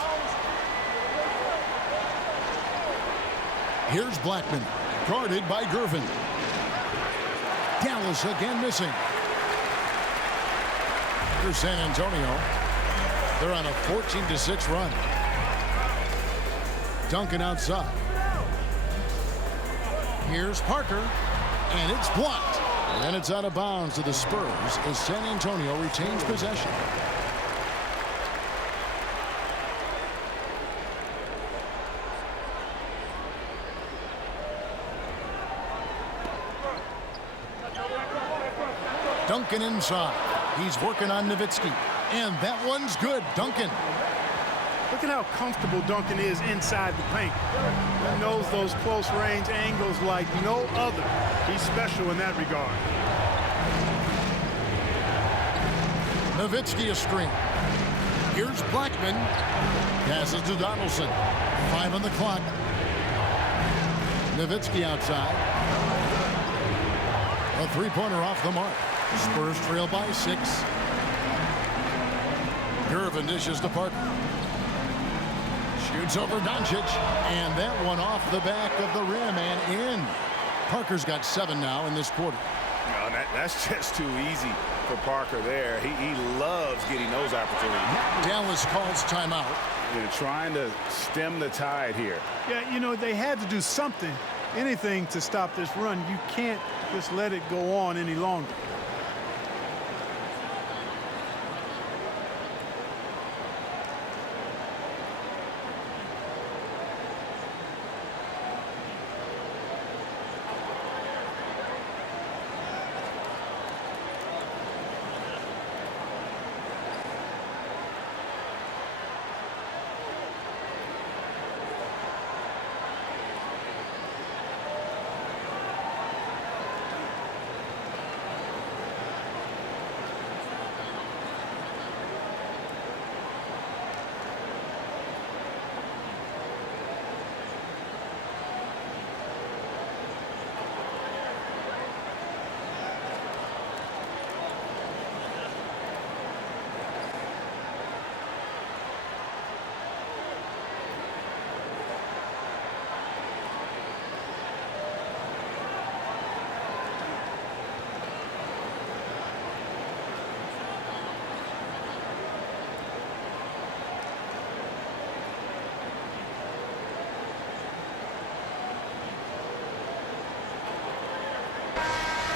Here's Blackman, guarded by Gervin. Dallas again missing. Here's San Antonio. They're on a 14-6 run. Duncan outside. Here's Parker, and it's blocked. And it's out of bounds to the Spurs as San Antonio retains possession. Duncan inside. He's working on Nowitzki. And that one's good. Duncan. Look at how comfortable Duncan is inside the paint. He knows those close range angles like no other. He's special in that regard. Nowitzki a screen. Here's Blackman. Passes to Donaldson. 5 on the clock. Nowitzki outside. A three-pointer off the mark. Spurs trail by 6. Gervin dishes to Parker. Shoots over Doncic, and that one off the back of the rim and in. Parker's got 7 now in this quarter. No, that's just too easy for Parker there. He loves getting those opportunities. Dallas calls timeout. They're trying to stem the tide here. Yeah, you know, they had to do something, anything to stop this run. You can't just let it go on any longer.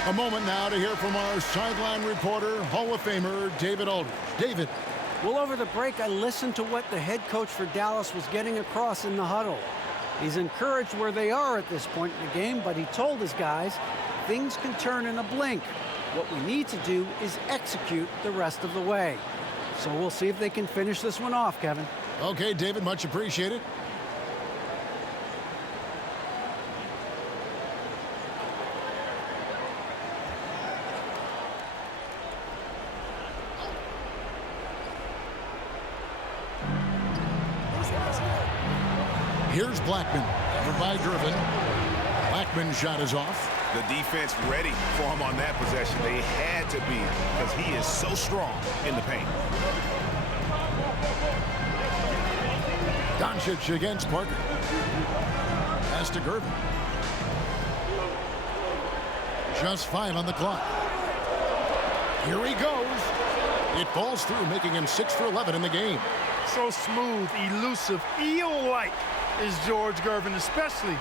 A moment now to hear from our sideline reporter, Hall of Famer David Aldridge. David. Well, over the break, I listened to what the head coach for Dallas was getting across in the huddle. He's encouraged where they are at this point in the game, but he told his guys things can turn in a blink. What we need to do is execute the rest of the way. So we'll see if they can finish this one off, Kevin. Okay, David, much appreciated. Here's Blackman, covered by Gervin. Blackman's shot is off. The defense ready for him on that possession. They had to be, because he is so strong in the paint. Doncic against Parker. Pass to Gervin. Just 5 on the clock. Here he goes. It falls through, making him 6 for 11 in the game. So smooth, elusive, eel-like is George Gervin, especially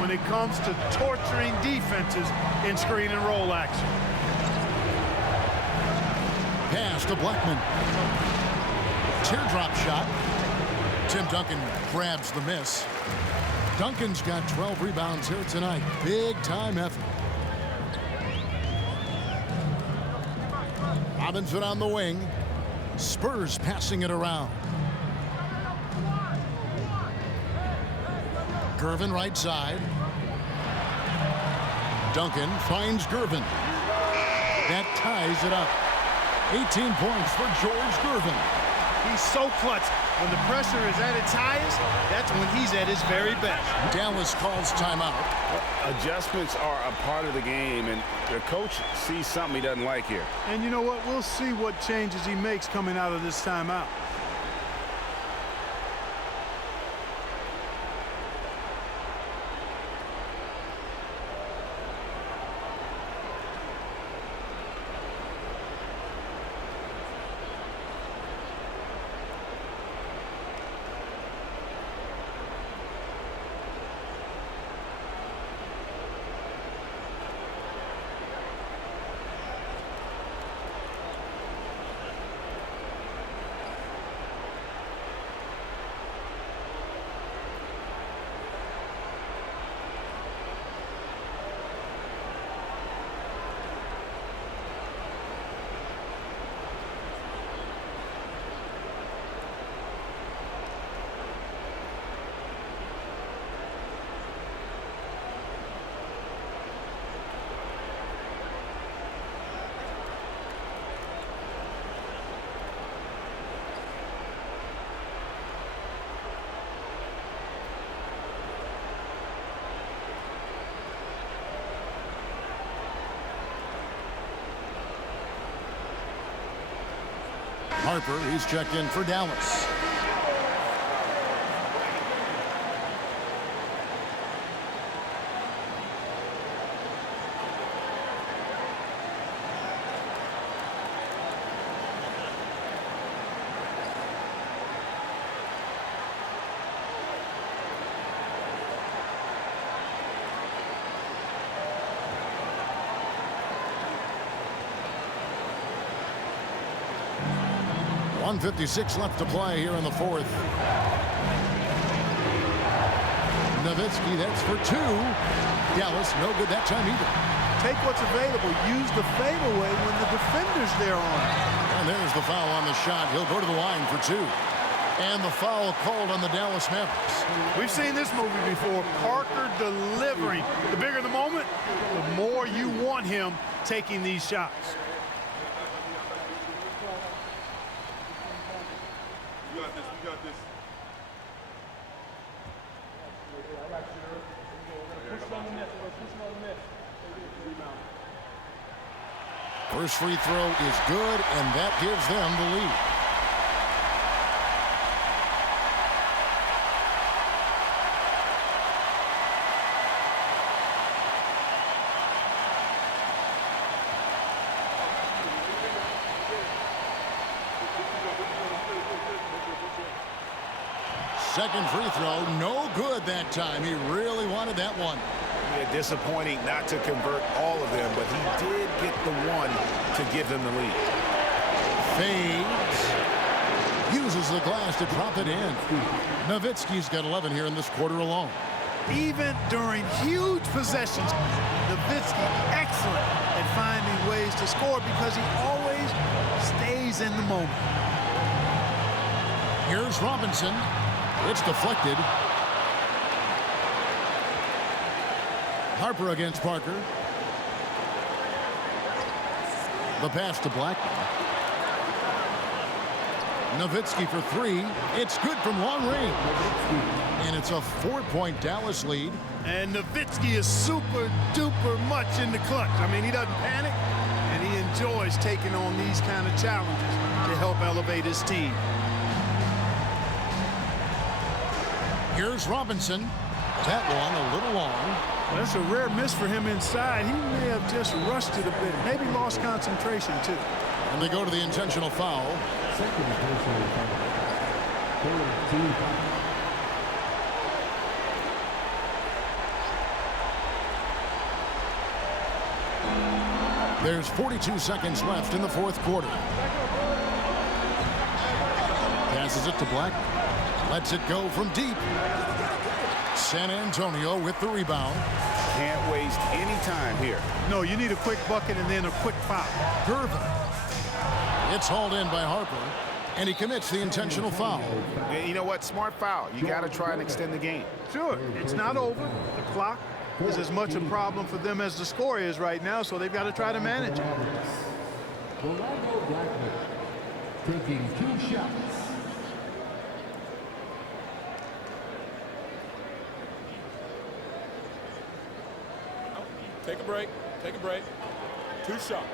when it comes to torturing defenses in screen and roll action. Pass to Blackman. Teardrop shot. Tim Duncan grabs the miss. Duncan's got 12 rebounds here tonight. Big time effort. Robinson on the wing. Spurs passing it around. Gervin right side. Duncan finds Gervin. That ties it up. 18 points for George Gervin. He's so clutch. When the pressure is at its highest, that's when he's at his very best. Dallas calls timeout. Adjustments are a part of the game, and the coach sees something he doesn't like here. And you know what? We'll see what changes he makes coming out of this timeout. Harper, he's checked in for Dallas. .156 left to play here in the fourth. Nowitzki, that's for 2. Dallas, no good that time either. Take what's available. Use the fadeaway when the defender's there on it. And there's the foul on the shot. He'll go to the line for 2. And the foul called on the Dallas Mavericks. We've seen this movie before. Parker delivering. The bigger the moment, the more you want him taking these shots. First free throw is good, and that gives them the lead. Second free throw, no good that time. He really wanted that one. Yeah, disappointing not to convert all of them, but he did get the one to give them the lead. Fades. Uses the glass to drop it in. Nowitzki's got 11 here in this quarter alone. Even during huge possessions, Nowitzki excellent at finding ways to score because he always stays in the moment. Here's Robinson. It's deflected. Harper against Parker. The pass to Blackman. Nowitzki for three. It's good from long range. And it's a 4-point Dallas lead. And Nowitzki is super duper much in the clutch. I mean, he doesn't panic, and he enjoys taking on these kind of challenges to help elevate his team. Here's Robinson. That one a little long. That's a rare miss for him inside. He may have just rushed it a bit, maybe lost concentration too. And they go to the intentional foul. Second personal foul. Third team foul. There's 42 seconds left in the fourth quarter. Passes it to Black. Lets it go from deep. San Antonio with the rebound. Can't waste any time here. No, you need a quick bucket and then a quick foul. Gervin. It's hauled in by Harper, and he commits the intentional foul. And you know what? Smart foul. You got to try and extend the game. Sure, it's not over. The clock is as much a problem for them as the score is right now, so they've got to try to manage it. Orlando Blackman taking 2 shots. Take a break. Take a break. 2 shots.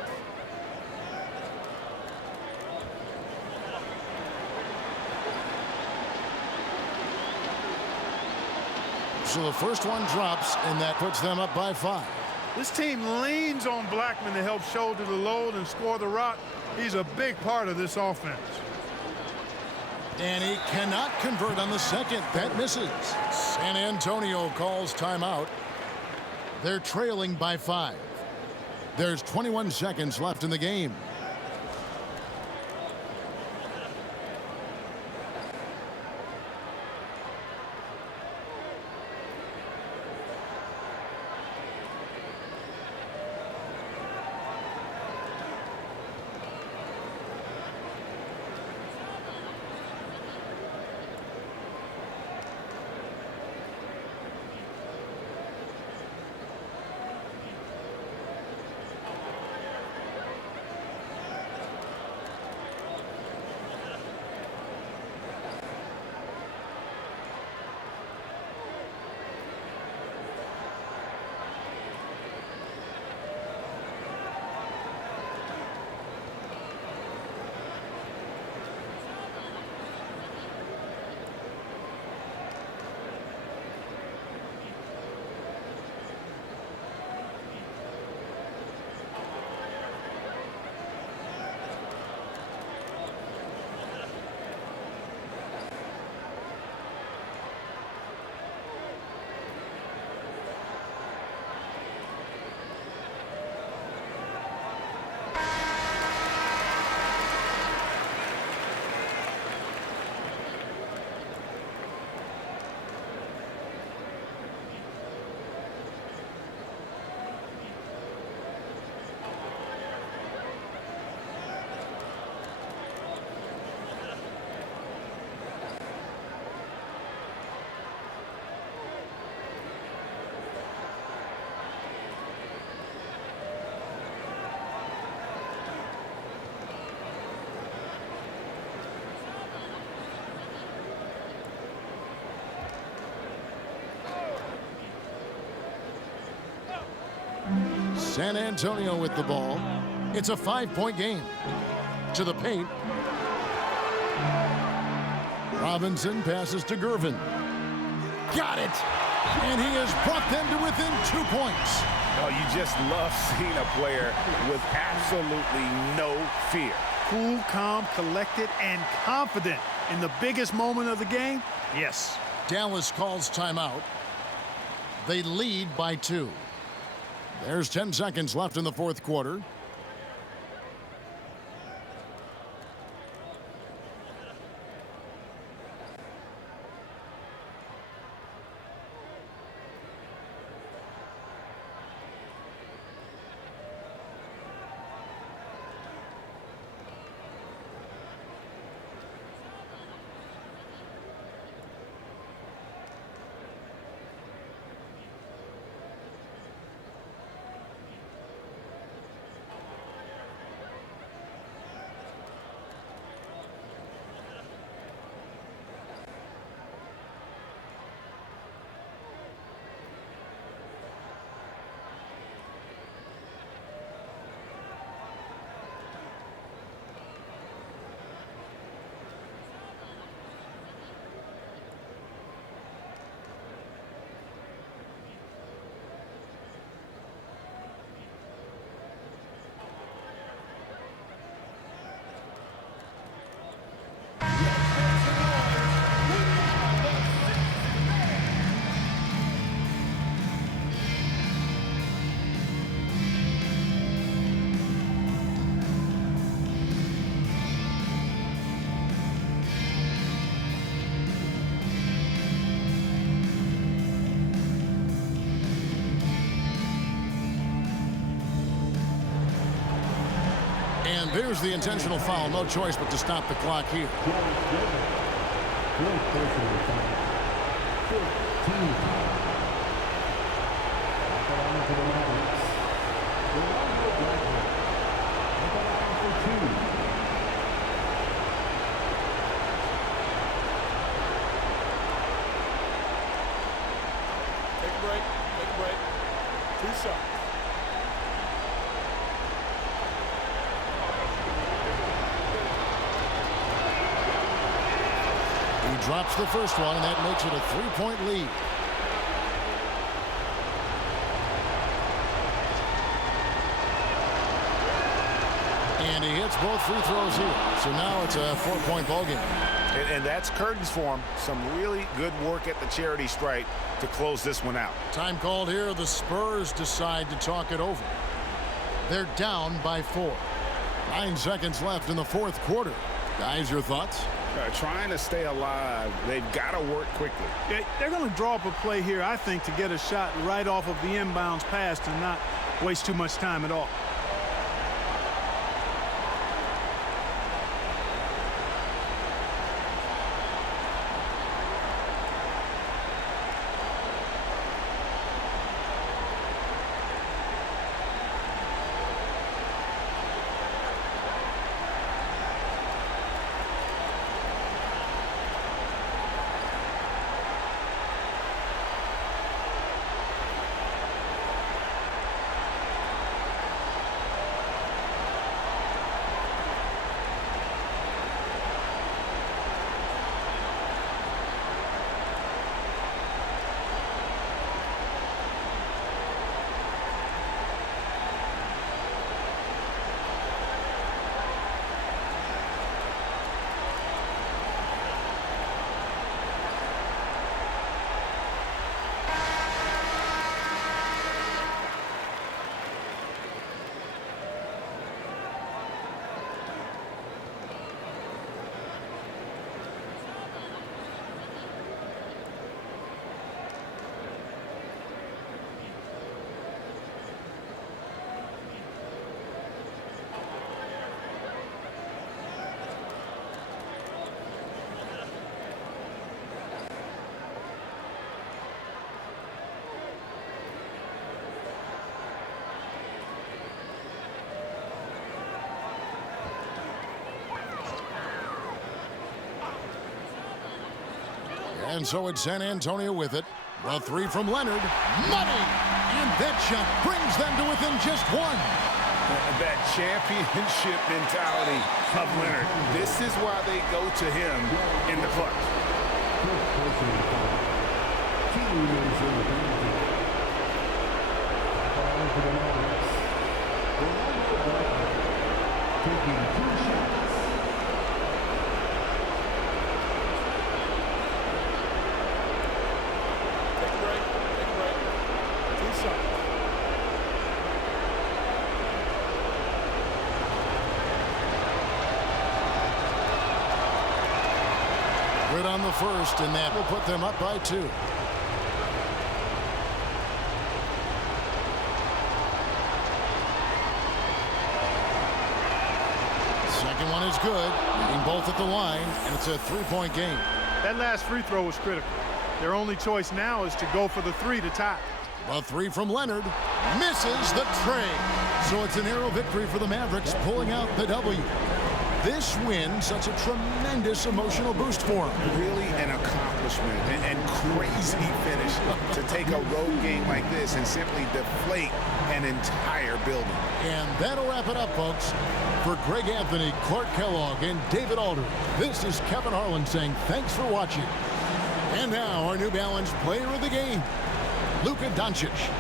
So the first one drops, and that puts them up by 5. This team leans on Blackman to help shoulder the load and score the rock. He's a big part of this offense. And he cannot convert on the second. That misses. San Antonio calls timeout. They're trailing by 5. There's 21 seconds left in the game. San Antonio with the ball. It's a 5-point game. To the paint. Robinson passes to Gervin. Got it. And he has brought them to within 2 points. Oh, you just love seeing a player with absolutely no fear. Cool, calm, collected, and confident in the biggest moment of the game. Yes. Dallas calls timeout. They lead by 2. There's 10 seconds left in the fourth quarter. And there's the intentional foul. No choice but to stop the clock here. Take a break. Take a break. 2 shots. He drops the first one, and that makes it a 3-point lead. And he hits both free throws here. So now it's a 4-point ball game. And that's curtains for him. Some really good work at the charity stripe to close this one out. Time called here. The Spurs decide to talk it over. They're down by 4. 9 seconds left in the fourth quarter. Guys, your thoughts? Trying to stay alive. They've got to work quickly. Yeah, they're going to draw up a play here, I think, to get a shot right off of the inbounds pass and not waste too much time at all. And so it's San Antonio with it. The 3 from Leonard. Money! And that shot brings them to within just 1. That championship mentality of Leonard. This is why they go to him in the clutch. Taking 2 shots. Take a break. Take a break. Good on the first, and that will put them up by 2. Second one is good. Getting both at the line, and it's a 3-point game. That last free throw was critical. Their only choice now is to go for the 3 to tie. A 3 from Leonard. Misses the tray. So it's a narrow victory for the Mavericks, pulling out the W. This win, such a tremendous emotional boost for them. Really an accomplishment and crazy finish to take a road game like this and simply deflate an entire building. And that'll wrap it up, folks. For Greg Anthony, Clark Kellogg, and David Aldridge, this is Kevin Harlan saying thanks for watching. And now our New Balance player of the game, Luka Doncic.